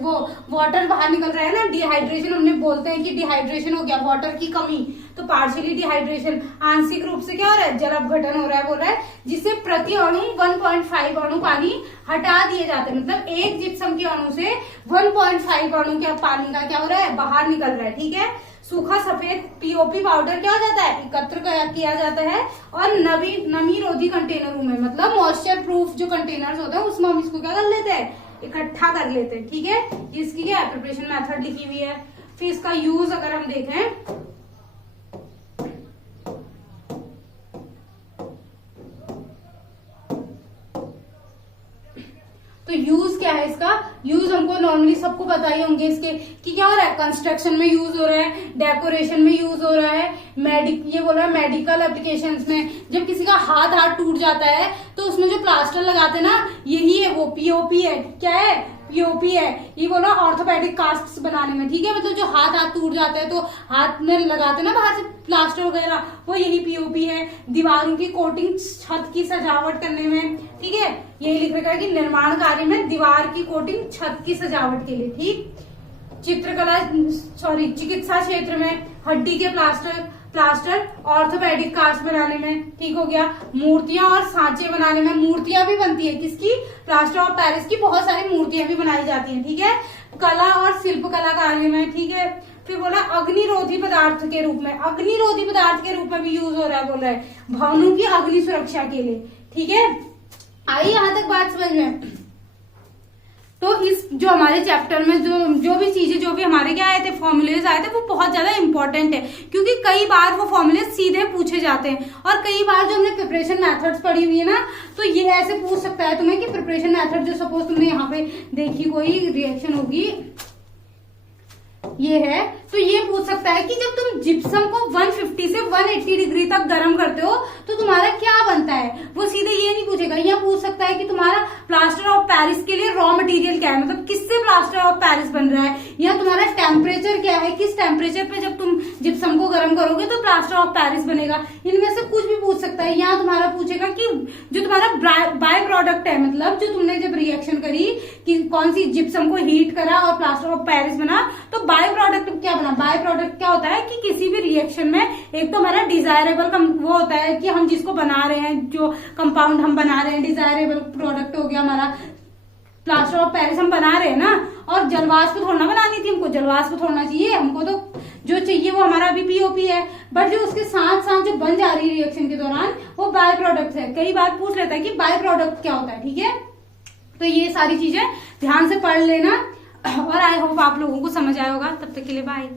वो वाटर बाहर निकल रहा है ना, डिहाइड्रेशन उनमें बोलते हैं कि डिहाइड्रेशन हो गया, वाटर की कमी, तो पार्शियली डिहाइड्रेशन, आंशिक रूप से क्या हो रहा है, जल अपघटन हो रहा है, बोल रहा है जिससे प्रति अणु 1.5 अणु पानी हटा दिए जाते हैं। मतलब एक जिप्सम के अणु से 1.5 अणु के पानी का क्या हो रहा है, बाहर निकल रहा है। ठीक है, सूखा सफेद पीओपी पाउडर क्या हो जाता है, एकत्र किया जाता है और नमी रोधी कंटेनरों में, मतलब मॉइस्चर प्रूफ जो कंटेनर्स होते हैं उसमें हम इसको क्या कर लेते हैं, इकट्ठा कर लेते हैं। ठीक है, इसकी क्या प्रिपरेशन मेथड लिखी हुई है। फिर इसका यूज अगर हम देखें तो यूज क्या है इसका, यूज हमको नॉर्मली सबको पता ही होंगे इसके कि क्या हो रहा है, कंस्ट्रक्शन में यूज हो रहा है, डेकोरेशन में यूज हो रहा है, ये बोल रहा है मेडिकल एप्लीकेशंस में, जब किसी का हाथ टूट जाता है तो उसमें जो प्लास्टर लगाते हैं ना, यही है वो पीओपी है। क्या है, पीओपी है। ये बोला ऑर्थोपेडिक कास्ट बनाने में। ठीक है, मतलब जो हाथ टूट जाते हैं तो हाथ में लगाते हैं ना बाहर से प्लास्टर वगैरह, वो यही पीओपी है। दीवारों की कोटिंग, छत की सजावट करने में। ठीक है, यही लिख रखा है कि निर्माण कार्य में दीवार की कोटिंग छत की सजावट के लिए। ठीक, चित्रकला चिकित्सा क्षेत्र में हड्डी के प्लास्टर ऑर्थोपेडिक कास्ट बनाने में। ठीक हो गया, मूर्तियां और सांचे बनाने में, मूर्तियां भी बनती है किसकी, प्लास्टर ऑफ पेरिस की बहुत सारी मूर्तियां भी बनाई जाती हैं। ठीक है, कला और शिल्प कला कार्य में। ठीक है, फिर बोला अग्निरोधी पदार्थ के रूप में, अग्निरोधी पदार्थ के रूप में भी यूज हो रहा है, बोल रहा है भवनों की अग्नि सुरक्षा के लिए। ठीक है, आई यहां तक बात समझ में। तो इस जो हमारे चैप्टर में जो भी चीजें जो भी हमारे क्या आए थे, फॉर्मूलेज आए थे, वो बहुत ज्यादा इंपॉर्टेंट है, क्योंकि कई बार वो फॉर्मूलेज सीधे पूछे जाते हैं, और कई बार जो हमने प्रिपरेशन मेथड्स पढ़ी हुई है ना, तो ये ऐसे पूछ सकता है तुम्हें कि प्रिपरेशन मेथड जो सपोज तुमने यहाँ पे देखी, कोई रिएक्शन होगी ये है, तो ये पूछ सकता है कि जब तुम जिप्सम को 150 से 180 डिग्री तक गर्म करते हो तो तुम्हारा क्या बनता है। वो सीधे ये नहीं पूछेगा, यह पूछ सकता है कि तुम्हारा प्लास्टर ऑफ पेरिस के लिए रॉ मटेरियल क्या है, मतलब किससे प्लास्टर ऑफ पेरिस बन रहा है, या तुम्हारा टेम्परेचर क्या है, किस टेम्परेचर पे जब तुम जिप्सम को गर्म करोगे तो प्लास्टर ऑफ पेरिस बनेगा। इनमें से कुछ भी पूछ सकता है। यहाँ तुम्हारा पूछेगा कि जो तुम्हारा बाय प्रोडक्ट है, मतलब जो तुमने जब रिएक्शन करी कि कौन सी जिप्सम को हीट करा और प्लास्टर ऑफ पेरिस बना, तो बाय प्रोडक्ट क्या बना। बाय प्रोडक्ट क्या होता है कि किसी भी रिएक्शन में एक तो हमारा डिजायरेबल वो होता है कि हम जिसको बना रहे हैं, जो कंपाउंड हम बना रहे हैं, डिजायरेबल प्रोडक्ट हो गया हमारा प्लास्टर ऑफ पेरिस हम बना रहे हैं ना, और जलवाष्प थोड़ा बनानी थी हमको, जलवाष्प थोड़ा चाहिए हमको, तो जो चाहिए वो हमारा अभी पीओपी है, बट जो उसके साथ साथ जो बन जा रही है रिएक्शन के दौरान वो बाय प्रोडक्ट है। कई बार पूछ लेता है कि बाय प्रोडक्ट क्या होता है। ठीक है, तो ये सारी चीजें ध्यान से पढ़ लेना, और आई होप आप लोगों को समझ आया होगा। तब तक के लिए बाय।